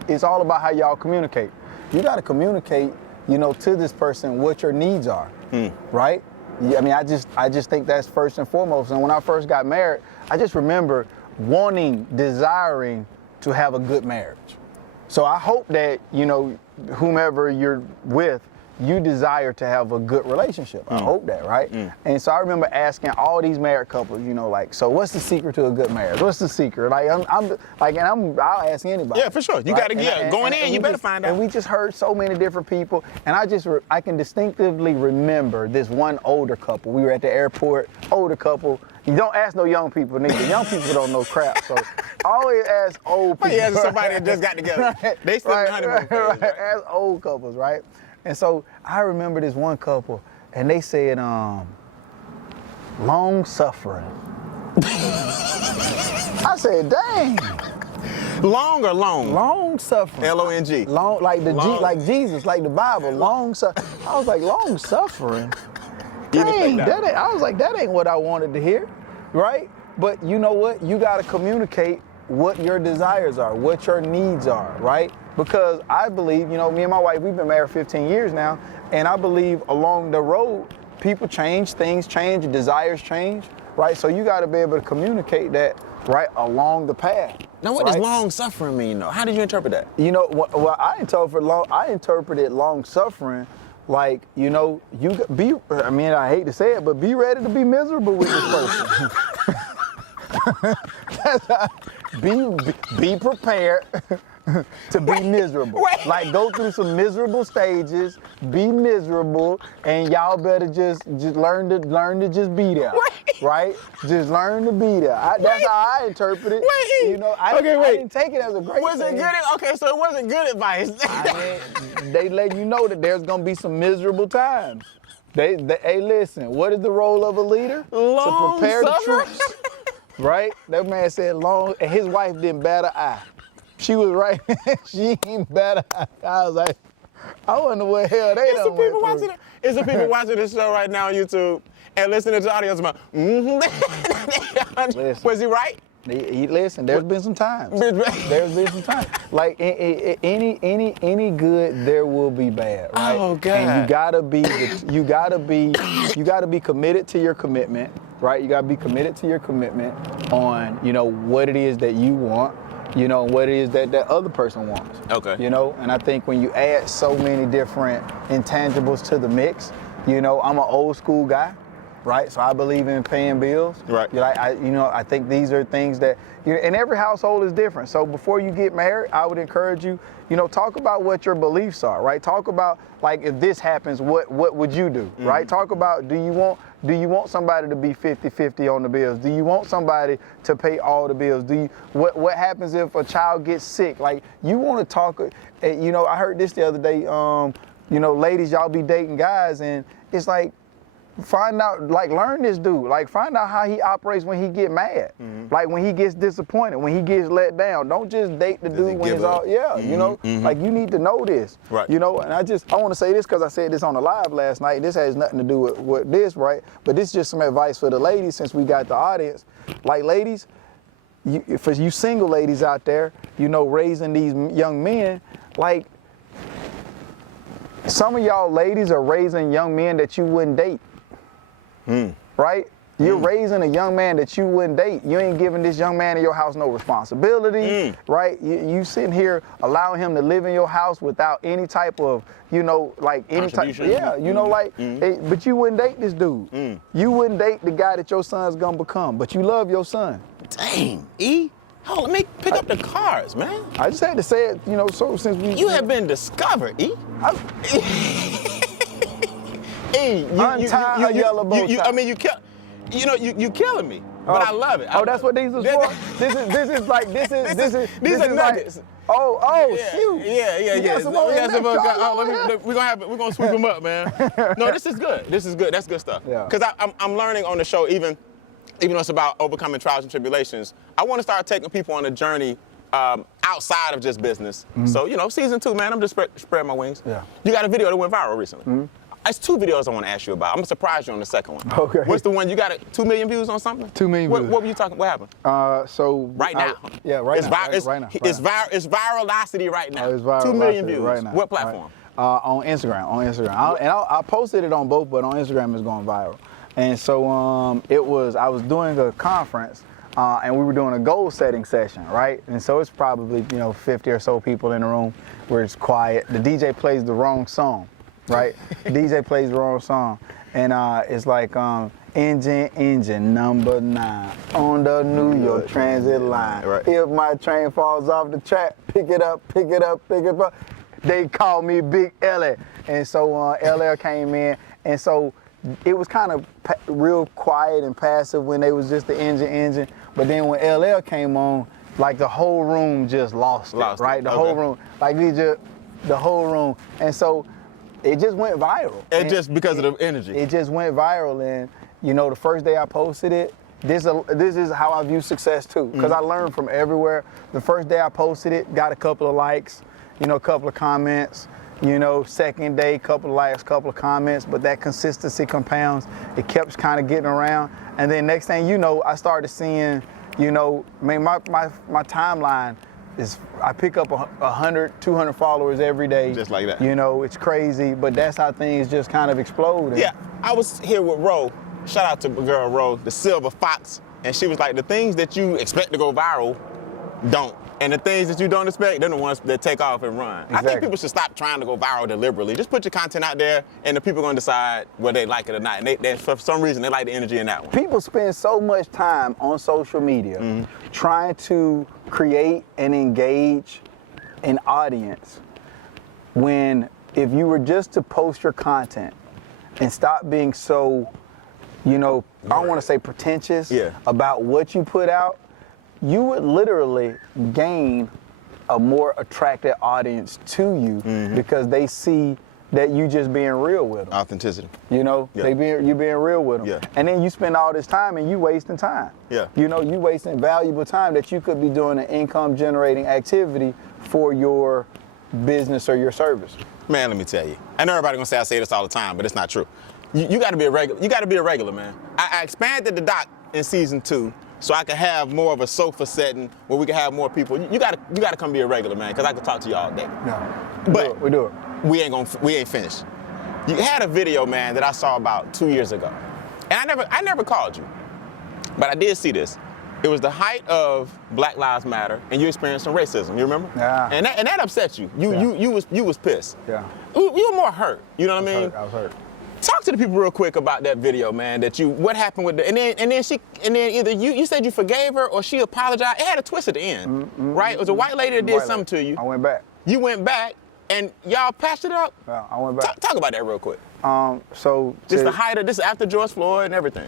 it's all about how y'all communicate. You got to communicate, to this person what your needs are, right? I mean, I just think that's first and foremost. And when I first got married, I just remember desiring to have a good marriage. So I hope that, whomever you're with, you desire to have a good relationship. I hope that, right? And so I remember asking all these married couples, so what's the secret to a good marriage? What's the secret? Like, I'll ask anybody. Yeah, for sure. You got to, going in, you better find out. And we just heard so many different people, and I can distinctively remember this one older couple. We were at the airport, older couple. You don't ask no young people neither. Young people don't know crap, so always ask old people. You ask somebody that just got together. Right, They still in the honeymoon phase, right? Ask old couples, right? And so I remember this one couple, and they said, long suffering. I said, dang. Long or long? Long suffering. L-O-N-G. Long, like Long. like Jesus, like the Bible. Long suffering. I was like, long suffering. Dang, I was like, that ain't what I wanted to hear, right? But you know what? You got to communicate what your desires are, what your needs are, right? Because I believe, me and my wife, we've been married 15 years now, and I believe along the road, people change, things change, desires change, right? So you got to be able to communicate that, right, along the path. Now, what does long suffering mean, though? How did you interpret that? Well, I interpreted long suffering like, I hate to say it, but be ready to be miserable with this person. Be prepared to be miserable. Wait. Like, go through some miserable stages, be miserable, and y'all better just learn to just be there. Wait. Right? Just learn to be there. That's how I interpret it. Wait. I didn't take it as a great Was it thing. good? Okay, so it wasn't good advice. They let you know that there's gonna be some miserable times. Hey, listen, what is the role of a leader? Long to prepare suffering? the troops. Right? That man said long, and his wife didn't bat an eye. She was right. She ain't bat an eye. I was like, I wonder what hell they done went through. Is there people watching this show right now on YouTube and listening to the audio about, Listen. Was he right? Listen, there's been some times. There's been some times. Like any good, there will be bad, right? Oh God. And you gotta be committed to your commitment, right? You gotta be committed to your commitment on, what it is that you want, what it is that other person wants. Okay. And I think when you add so many different intangibles to the mix, I'm an old school guy. Right, so I believe in paying bills. Right. I think these are things that, and every household is different. So before you get married, I would encourage you, talk about what your beliefs are. Right. Talk about, like, if this happens, what would you do? Mm-hmm. Right. Talk about, do you want somebody to be 50-50 on the bills? Do you want somebody to pay all the bills? What happens if a child gets sick? Like, you want to talk. I heard this the other day. Ladies, y'all be dating guys, and it's like, find out, learn this dude. Find out how he operates when he get mad. Mm-hmm. Like, when he gets disappointed, when he gets let down. Don't just date the dude when it's all, you need to know this. Right. And I want to say this because I said this on the live last night. This has nothing to do with this, right? But this is just some advice for the ladies since we got the audience. Like, ladies, for you single ladies out there, raising these young men, like, some of y'all ladies are raising young men that you wouldn't date. Right? You're raising a young man that you wouldn't date. You ain't giving this young man in your house no responsibility, right? You sitting here allowing him to live in your house without any type of, like any type, but you wouldn't date this dude. You wouldn't date the guy that your son's gonna become, but you love your son. Dang, E. Hold, let me pick up the cards, man. I just had to say it, so since we... You have been discovered, E. E, Untie a yellow bow tie. I mean, you killing me, but I love it. Oh, that's what these is for? This is These are nuggets. Like, oh, shoot. Yeah. We're gonna sweep them up, man. No, this is good. That's good stuff. Yeah. Because I'm learning on the show, even though it's about overcoming trials and tribulations, I want to start taking people on a journey outside of just business. So, season 2, man, I'm just spreading my wings. Yeah. You got a video that went viral recently. It's 2 videos I want to ask you about. I'm gonna surprise you on the second one. Okay. What's the one you got? 2 million views on something? 2 million views. What were you talking? What happened? Right now. Right now. It's viralocity right now. It's viral 2 million velocity views. right now. What platform? On Instagram. I posted it on both, but on Instagram it's going viral. And so I was doing a conference and we were doing a goal setting session, right? And so it's probably 50 or so people in the room where it's quiet. The DJ plays the wrong song, right? The DJ plays the wrong song, and it's like engine number 9 on the New York Transit line. Right. If my train falls off the track, pick it up. They call me Big L. And so LL came in, and so it was kind of real quiet and passive when they was just the engine. But then when LL came on, like the whole room just lost it, right? The whole room, like the whole room. And so it just went viral. Just because of the energy. It just went viral. And the first day I posted it, this is how I view success too, because I learned from everywhere. The first day I posted it, got a couple of likes, a couple of comments. Second day, couple of likes, couple of comments, but that consistency compounds. It kept kind of getting around. And then next thing you know, I started seeing, my timeline is, I pick up 100, 200 followers every day. Just like that. It's crazy, but that's how things just kind of explode. Yeah, I was here with Ro. Shout out to my girl Ro, the Silver Fox. And she was like, the things that you expect to go viral don't. And the things that you don't expect, they're the ones that take off and run. Exactly. I think people should stop trying to go viral deliberately. Just put your content out there, and the people are going to decide whether they like it or not. And they, for some reason, they like the energy in that one. People spend so much time on social media trying to create and engage an audience when if you were just to post your content and stop being so, I don't want to say pretentious about what you put out, you would literally gain a more attractive audience to you because they see that you just being real with them. Authenticity. You being real with them. Yeah. And then you spend all this time and you wasting time. Yeah. You wasting valuable time that you could be doing an income generating activity for your business or your service. Man, let me tell you. I know everybody gonna say I say this all the time, but it's not true. You gotta be a regular. You gotta be a regular, man. I expanded the doc in season 2. So I could have more of a sofa setting where we can have more people. You gotta come be a regular, man, because I could talk to you all day. Yeah. But we do it. We ain't finished. You had a video, man, that I saw about 2 years ago. And I never called you. But I did see this. It was the height of Black Lives Matter, and you experienced some racism, you remember? Yeah. And that upset you. You was pissed. Yeah. You were more hurt, you know what I mean? I was hurt. Talk to the people real quick about that video, man. What happened with and then either you said you forgave her or she apologized. It had a twist at the end, right? It was a white lady that did something to you. I went back. You went back and y'all patched it up. Yeah, I went back. Talk about that real quick. So Just the height of this after George Floyd and everything.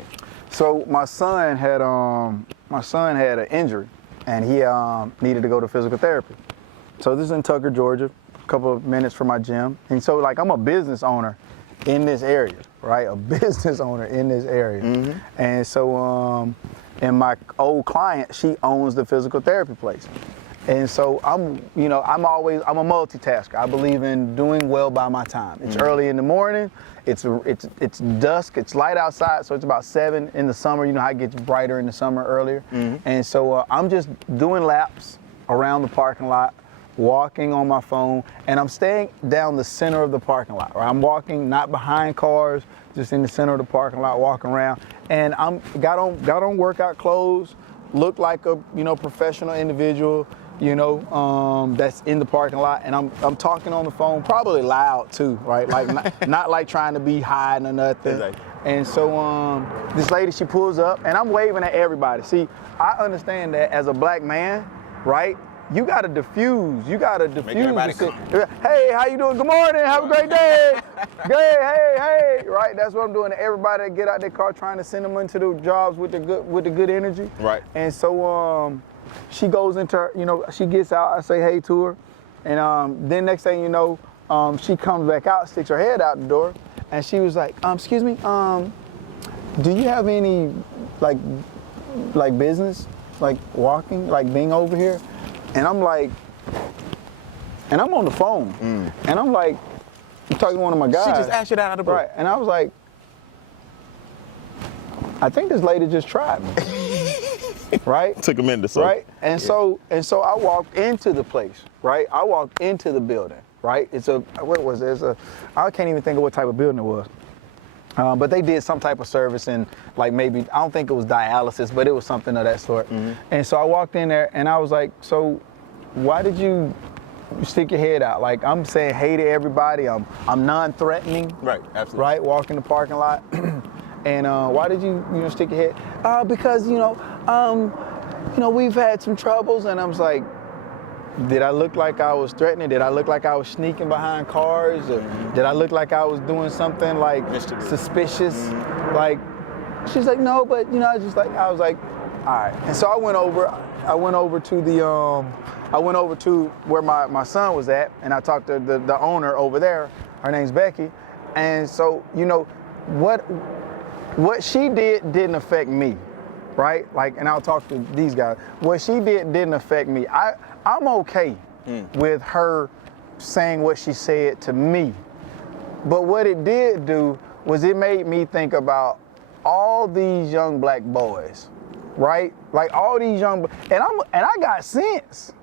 So my son had an injury, and he needed to go to physical therapy. So this is in Tucker, Georgia, a couple of minutes from my gym. And so I'm a business owner in this area, right? A business owner in this area. And so, and my old client, she owns the physical therapy place. And so I'm a multitasker. I believe in doing well by my time. It's early in the morning, it's dusk, it's light outside, so it's about 7 in the summer. You know how it gets brighter in the summer earlier. And so I'm just doing laps around the parking lot, walking on my phone, and I'm staying down the center of the parking lot. Right? I'm walking not behind cars, just in the center of the parking lot, walking around. and got on workout clothes, looked like a professional individual, that's in the parking lot, and I'm talking on the phone, probably loud too, right? Like not like trying to be hiding or nothing. Exactly. And so this lady, she pulls up, and I'm waving at everybody. See, I understand that as a black man, right? You gotta diffuse. You gotta diffuse. everybody and say, come. hey, how you doing? Good morning. Have a great day. Good. Hey. Right. That's what I'm doing to everybody that get out their car, trying to send them into the jobs with the good energy. Right. And so she goes into her, she gets out. I say hey to her, and then next thing you know, she comes back out, sticks her head out the door, and she was like, excuse me, do you have any like business, like walking, like being over here? And I'm like, and I'm on the phone, and I'm like, I'm talking to one of my guys. She just asked you that out of the blue. Right, and I was like, I think this lady just tried me. Right? Took a minute to say. Right? And so I walked into the place, right? I walked into the building, right? What was it? I can't even think of what type of building it was. But they did some type of service, and like maybe, I don't think it was dialysis, but it was something of that sort. And so I walked in there and I was like, so why did you stick your head out? Like, I'm saying hey to everybody, I'm non-threatening. Right, absolutely. Right, walking the parking lot. And why did you stick your head? Because, we've had some troubles. And I was like, did I look like I was threatening? Did I look like I was sneaking behind cars? Or did I look like I was doing something like suspicious? Like, she's like, no, but I was like, all right. And so I went over to where my son was at, and I talked to the owner over there. Her name's Becky. And so, what she did didn't affect me, right? Like, and I'll talk to these guys. What she did didn't affect me. I'm okay with her saying what she said to me. But what it did do was it made me think about all these young black boys, right? Like all these young, and I got sense.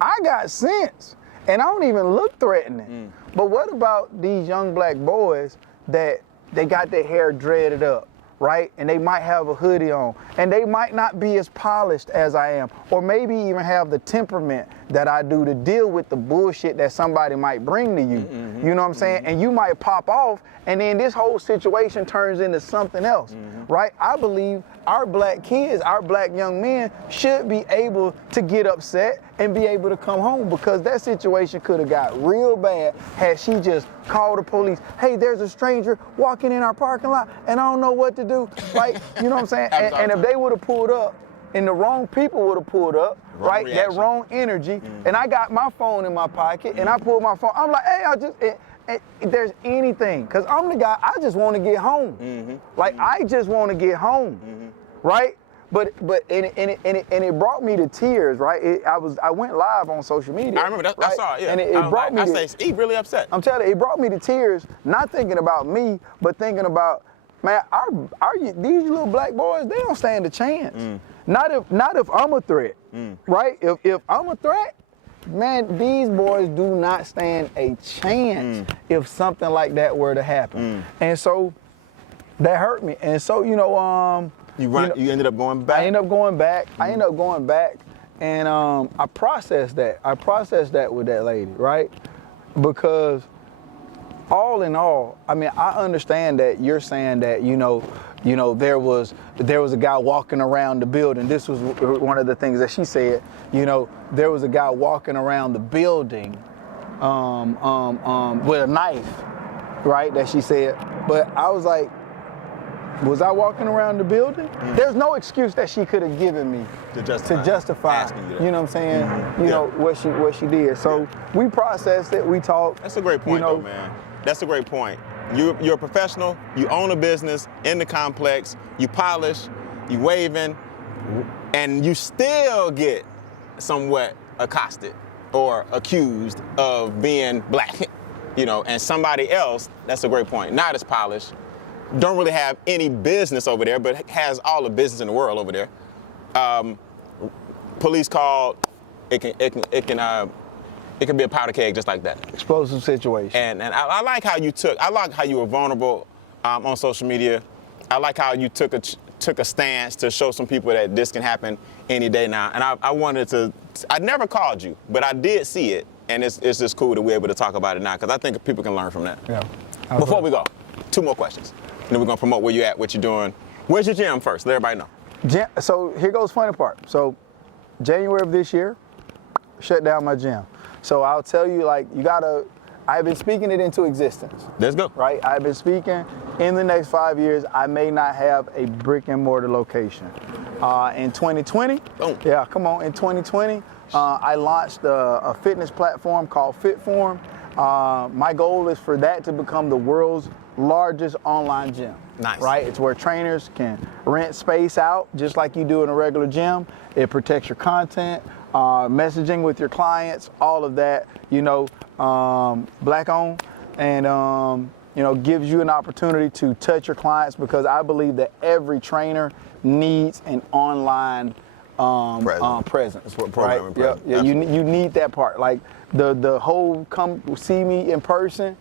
I got sense, and I don't even look threatening. But what about these young black boys that they got their hair dreaded up, right? And they might have a hoodie on, and they might not be as polished as I am, or maybe even have the temperament that I do to deal with the bullshit that somebody might bring to you. You know what I'm saying? And you might pop off, and then this whole situation turns into something else, right? I believe our black kids, our black young men should be able to get upset and be able to come home, because that situation could have got real bad had she just called the police. Hey, there's a stranger walking in our parking lot and I don't know what to do. Like, you know what I'm saying? And if they would have pulled up and the wrong people would have pulled up, right? That wrong energy. And I got my phone in my pocket and I pulled my phone. I'm like, hey, if there's anything, because I'm the guy, I just want to get home. Like, I just want to get home, right? But it brought me to tears, right? I went live on social media. I remember that. Right? I saw it. Yeah. And it brought me. He really upset. I'm telling you, it brought me to tears. Not thinking about me, but thinking about, man, these little black boys, they don't stand a chance. Not if I'm a threat, right? If I'm a threat, man, these boys do not stand a chance if something like that were to happen. And so that hurt me. And so you ended up going back? I ended up going back. And I processed that. I processed that with that lady, right? Because all in all, I mean, I understand that you're saying that, there was a guy walking around the building. This was one of the things that she said, there was a guy walking around the building with a knife, right? That she said. But I was like, was I walking around the building? There's no excuse that she could have given me to justify you know what I'm saying? What she did. So we processed it, we talked. That's a great point though, man. That's a great point. You're a professional, you own a business in the complex, you polish, you waving, and you still get somewhat accosted or accused of being black, and somebody else, that's a great point, not as polished, don't really have any business over there, but has all the business in the world over there. Police called, it can be a powder keg just like that. Explosive situation. And I like how you were vulnerable on social media. I like how you took a stance to show some people that this can happen any day now. And I never called you, but I did see it, and it's just cool that we're able to talk about it now because I think people can learn from that. Yeah. Before we go, 2 more questions. And then we're gonna promote where you at, what you're doing. Where's your gym first? Let everybody know. So here goes the funny part. So January of this year, shut down my gym. So I'll tell you, like, I've been speaking it into existence. Let's go. Right? I've been speaking in the next 5 years, I may not have a brick and mortar location. In 2020, Boom. yeah, come on, in 2020, I launched a fitness platform called FitForm. My goal is for that to become the world's largest online gym. Nice. Right? It's where trainers can rent space out just like you do in a regular gym. It protects your content, messaging with your clients, all of that, black owned, and gives you an opportunity to touch your clients because I believe that every trainer needs an online presence. That's what programming right? presence. Yeah, you need that part. Like the whole come see me in person.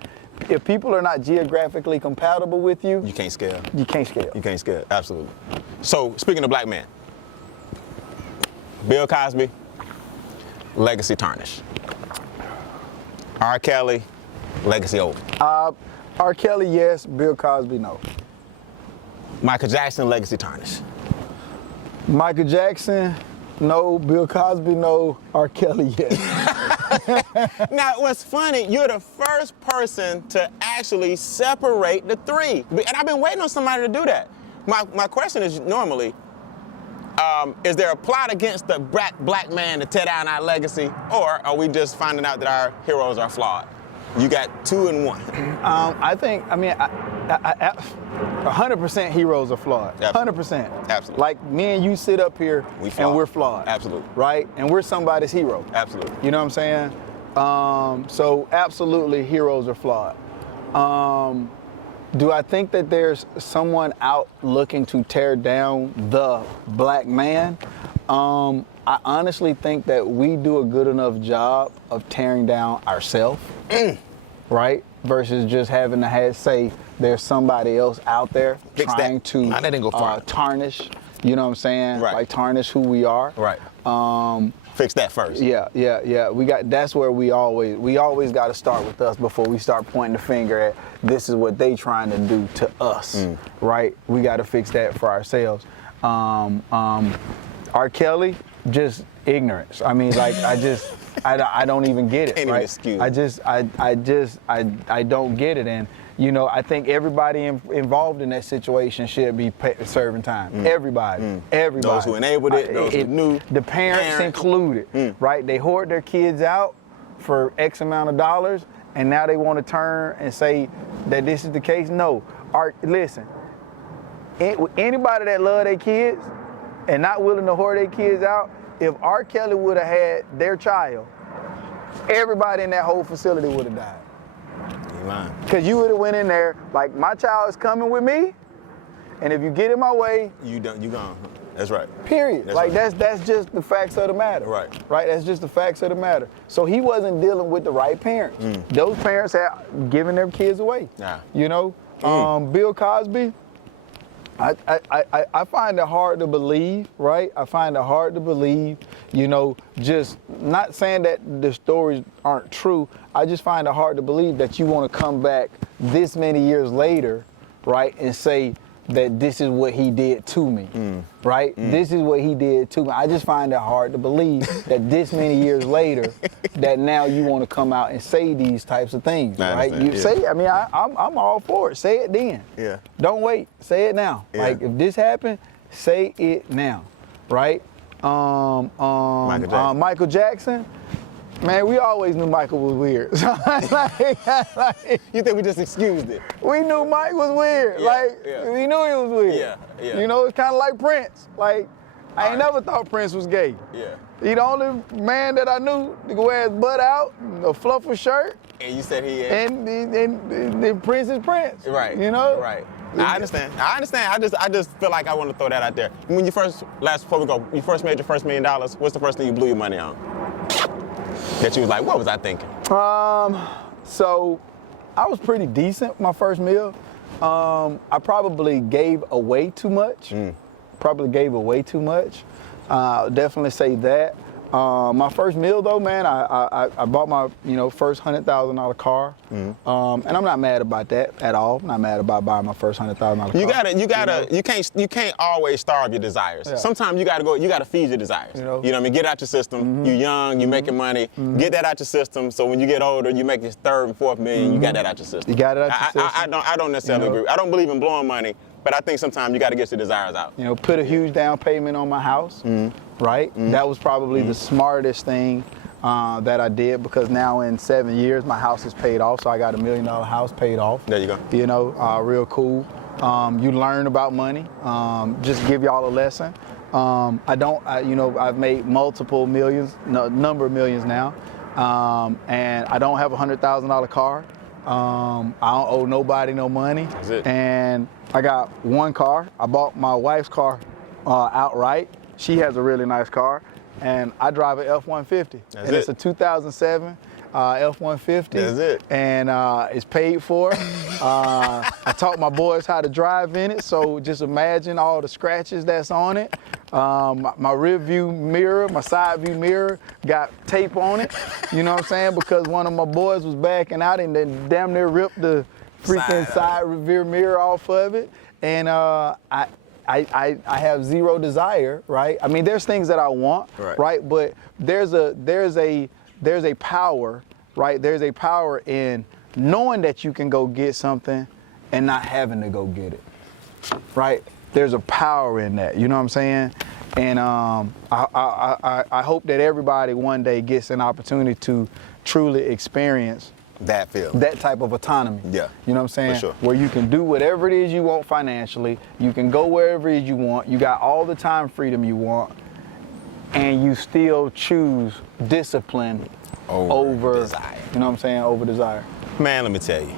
If people are not geographically compatible with you, You can't scale. you can't scale. You can't scale. Absolutely. So speaking of black men, Bill Cosby, legacy tarnish. R. Kelly, legacy over. R. Kelly, yes. Bill Cosby, no. Michael Jackson, legacy tarnish. Michael Jackson, no. Bill Cosby, no. R. Kelly, yes. Now, what's funny, you're the first person to actually separate the three. And I've been waiting on somebody to do that. My question is normally, is there a plot against the black man to tear down our legacy, or are we just finding out that our heroes are flawed? You got 2 and 1. I 100% heroes are flawed. Absolutely. 100%. Absolutely. Like me and you sit up here and we're flawed. Absolutely. Right? And we're somebody's hero. Absolutely. You know what I'm saying? So absolutely heroes are flawed. Do I think that there's someone out looking to tear down the black man? I honestly think that we do a good enough job of tearing down ourselves, right? Versus just having to say there's somebody else out there Fix trying that. to Nah, that didn't go far. tarnish, you know what I'm saying? Right. Like tarnish who we are. Right. Fix that first. Yeah. That's where we always got to start with us before we start pointing the finger at this is what they trying to do to us, right? We got to fix that for ourselves. R. Kelly, just ignorance. I mean, like I don't even get it. Can't even right? excuse. I don't get it, and I think everybody involved in that situation should be serving time. Everybody. Those who enabled it, those who knew. The parents included, right? They hoard their kids out for X amount of dollars, and now they want to turn and say that this is the case. No, listen. Anybody that love their kids and not willing to hoard their kids out, if R. Kelly would have had their child, everybody in that whole facility would have died. You lying. Because you would have went in there like, my child is coming with me, and if you get in my way, You gone. That's right. period. That's like right. that's just the facts of the matter. Right. Right. That's just the facts of the matter. So he wasn't dealing with the right parents. Those parents had given their kids away. Yeah. Bill Cosby. I find it hard to believe, right? I find it hard to believe, just not saying that the stories aren't true. I just find it hard to believe that you want to come back this many years later, right, and say that this is what he did to me, right? This is what he did to me. I just find it hard to believe that this many years later, that now you want to come out and say these types of things, right? You say, I'm all for it. Say it then. Yeah. Don't wait. Say it now. Yeah. Like if this happened, say it now, right? Michael Jackson. Man, we always knew Michael was weird. You think we just excused it? We knew Mike was weird. We knew he was weird. Yeah. It's kind of like Prince. Like, I ain't never thought Prince was gay. Yeah. He the only man that I knew to wear his butt out, a fluffer shirt, And you said he and Prince is Prince. Right. Right. I understand. I just feel like I want to throw that out there. When you first made your first $1 million, what's the first thing you blew your money on? That you was like, what was I thinking? So I was pretty decent my first meal. I probably gave away too much. Probably gave away too much. Definitely say that. My first meal though, man, I bought my first $100,000 car, and I'm not mad about that at all. I'm not mad about buying my first $100,000 car. You can't always starve your desires. Yeah. Sometimes you gotta feed your desires. You know what I mean? Get out your system. You're young, you're making money. Get that out your system. So when you get older, you make this third and fourth million. You got that out your system. You got it out your system. I don't necessarily agree. I don't believe in blowing money, but I think sometimes you got to get your desires out. Put a huge down payment on my house. Right? That was probably the smartest thing that I did, because now in 7 years my house is paid off, so I got $1 million house paid off. There you go. Real cool. You learn about money. Just give y'all a lesson. I've made multiple millions, number of millions now, and I don't have a $100,000 car. I don't owe nobody no money. That's it. And I got one car. I bought my wife's car outright. She has a really nice car, and I drive an F-150. It's a 2007 F-150. That's it. And it's paid for. I taught my boys how to drive in it, so just imagine all the scratches that's on it. My rear view mirror, my side view mirror got tape on it, you know what I'm saying? Because one of my boys was backing out and then damn near ripped the freaking side rear mirror off of it. And I have zero desire, right? I mean, there's things that I want, right? But there's a power, right? There's a power in knowing that you can go get something and not having to go get it, right? There's a power in that, you know what I'm saying? And I hope that everybody one day gets an opportunity to truly experience that type of autonomy. Yeah. You know what I'm saying? For sure. Where you can do whatever it is you want financially, you can go wherever it is you want, you got all the time freedom you want, and you still choose discipline over desire. You know what I'm saying? Over desire. Man, let me tell you.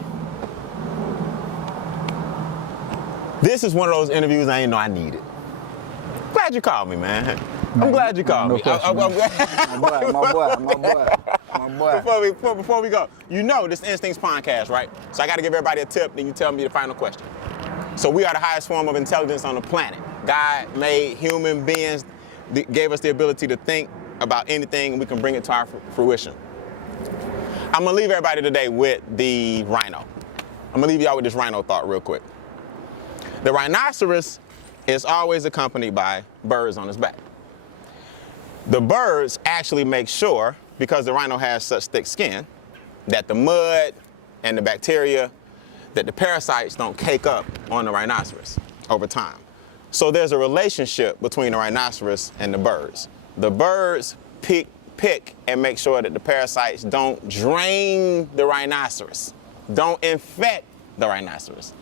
This is one of those interviews I didn't know I needed. Glad you called me, man. I'm glad you called me. Question, I'm glad. My boy. Before we go, this Instincts podcast, right? So I got to give everybody a tip, then you tell me the final question. So we are the highest form of intelligence on the planet. God made human beings, gave us the ability to think about anything, and we can bring it to our fruition. I'm going to leave everybody today with the rhino. I'm going to leave y'all with this rhino thought real quick. The rhinoceros is always accompanied by birds on its back. The birds actually make sure, because the rhino has such thick skin, that the mud and the bacteria, that the parasites don't cake up on the rhinoceros over time. So there's a relationship between the rhinoceros and the birds. The birds pick and make sure that the parasites don't drain the rhinoceros, don't infect the rhinoceros.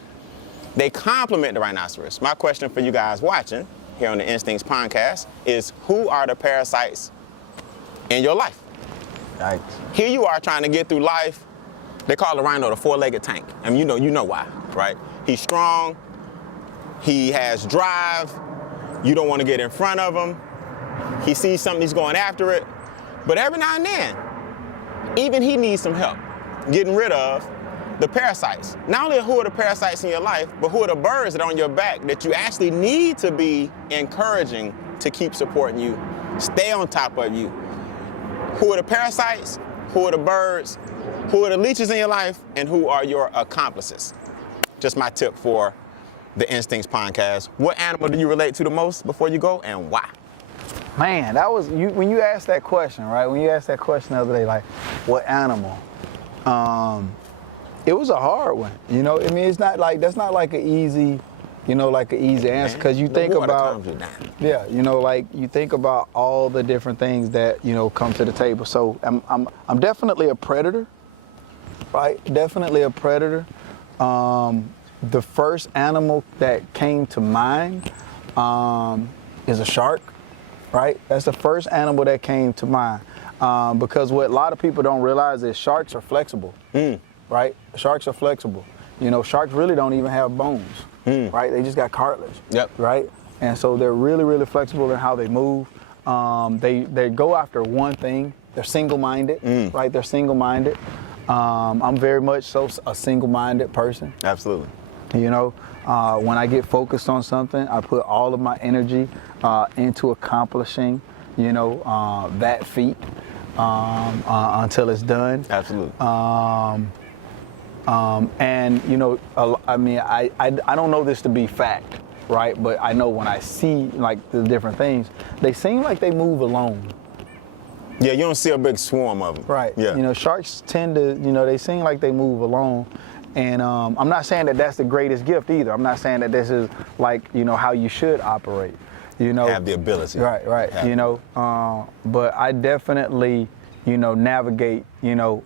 They complement the rhinoceros. My question for you guys watching here on the Instincts podcast is, who are the parasites in your life? Yikes. Here you are trying to get through life. They call the rhino the four-legged tank. I mean, you know why, right? He's strong. He has drive. You don't want to get in front of him. He sees something, he's going after it. But every now and then, even he needs some help getting rid of the parasites. Not only who are the parasites in your life, but who are the birds that are on your back that you actually need to be encouraging to keep supporting you, stay on top of you. Who are the parasites? Who are the birds? Who are the leeches in your life? And who are your accomplices? Just my tip for the Instincts podcast. What animal do you relate to the most before you go, and why? Man, that was when you asked that question, right? When you asked that question the other day, like, what animal? It was a hard one. I mean, it's not like, that's not like an easy, answer, because you think about, you think about all the different things that, come to the table. So I'm definitely a predator, right? Definitely a predator. The first animal that came to mind is a shark, right? That's the first animal that came to mind. Because what a lot of people don't realize is sharks are flexible, right? Sharks are flexible. Sharks really don't even have bones, right? They just got cartilage, right? And so they're really, really flexible in how they move. They go after one thing. They're single-minded, right? They're single-minded. I'm very much so a single-minded person. Absolutely. You know, when I get focused on something, I put all of my energy into accomplishing, you know, that feat until it's done. Absolutely. And you know, I mean, I don't know this to be fact, right? But I know when I see like the different things, they seem like they move alone. Yeah, you don't see a big swarm of them. Right. Yeah. You know, sharks tend to, you know, they seem like they move alone. And I'm not saying that that's the greatest gift either. I'm not saying that this is like, you know, how you should operate. You know. Have the ability. Right. Have You know, but I definitely, you know, navigate, you know,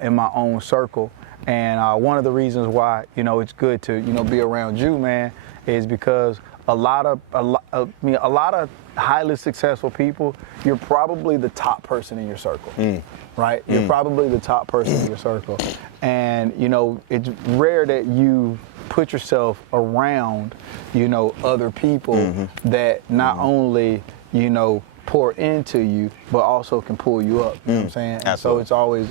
in my own circle. And one of the reasons why, you know, it's good to, you know, be around you, man, is because a lot of highly successful people, you're probably the top person in your circle, right? You're probably the top person in your circle. And, you know, it's rare that you put yourself around, you know, other people that not only, you know, pour into you, but also can pull you up. You know what I'm saying? And so it's always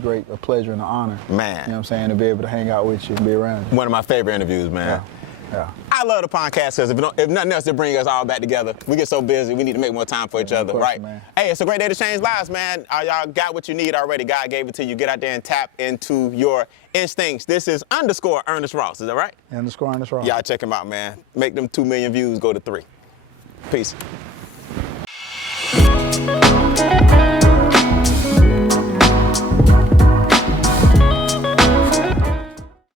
great, a pleasure and an honor. Man. You know what I'm saying, to be able to hang out with you and be around you. One of my favorite interviews, man. Yeah. I love the podcast because if nothing else, it brings us all back together. We get so busy, we need to make more time for each other, course, right? man. Hey, it's a great day to change lives, man. Y'all got what you need already. God gave it to you. Get out there and tap into your instincts. This is _ Ernest Ross. Is that right? _ Ernest Ross. Y'all check him out, man. Make them 2 million views go to 3. Peace.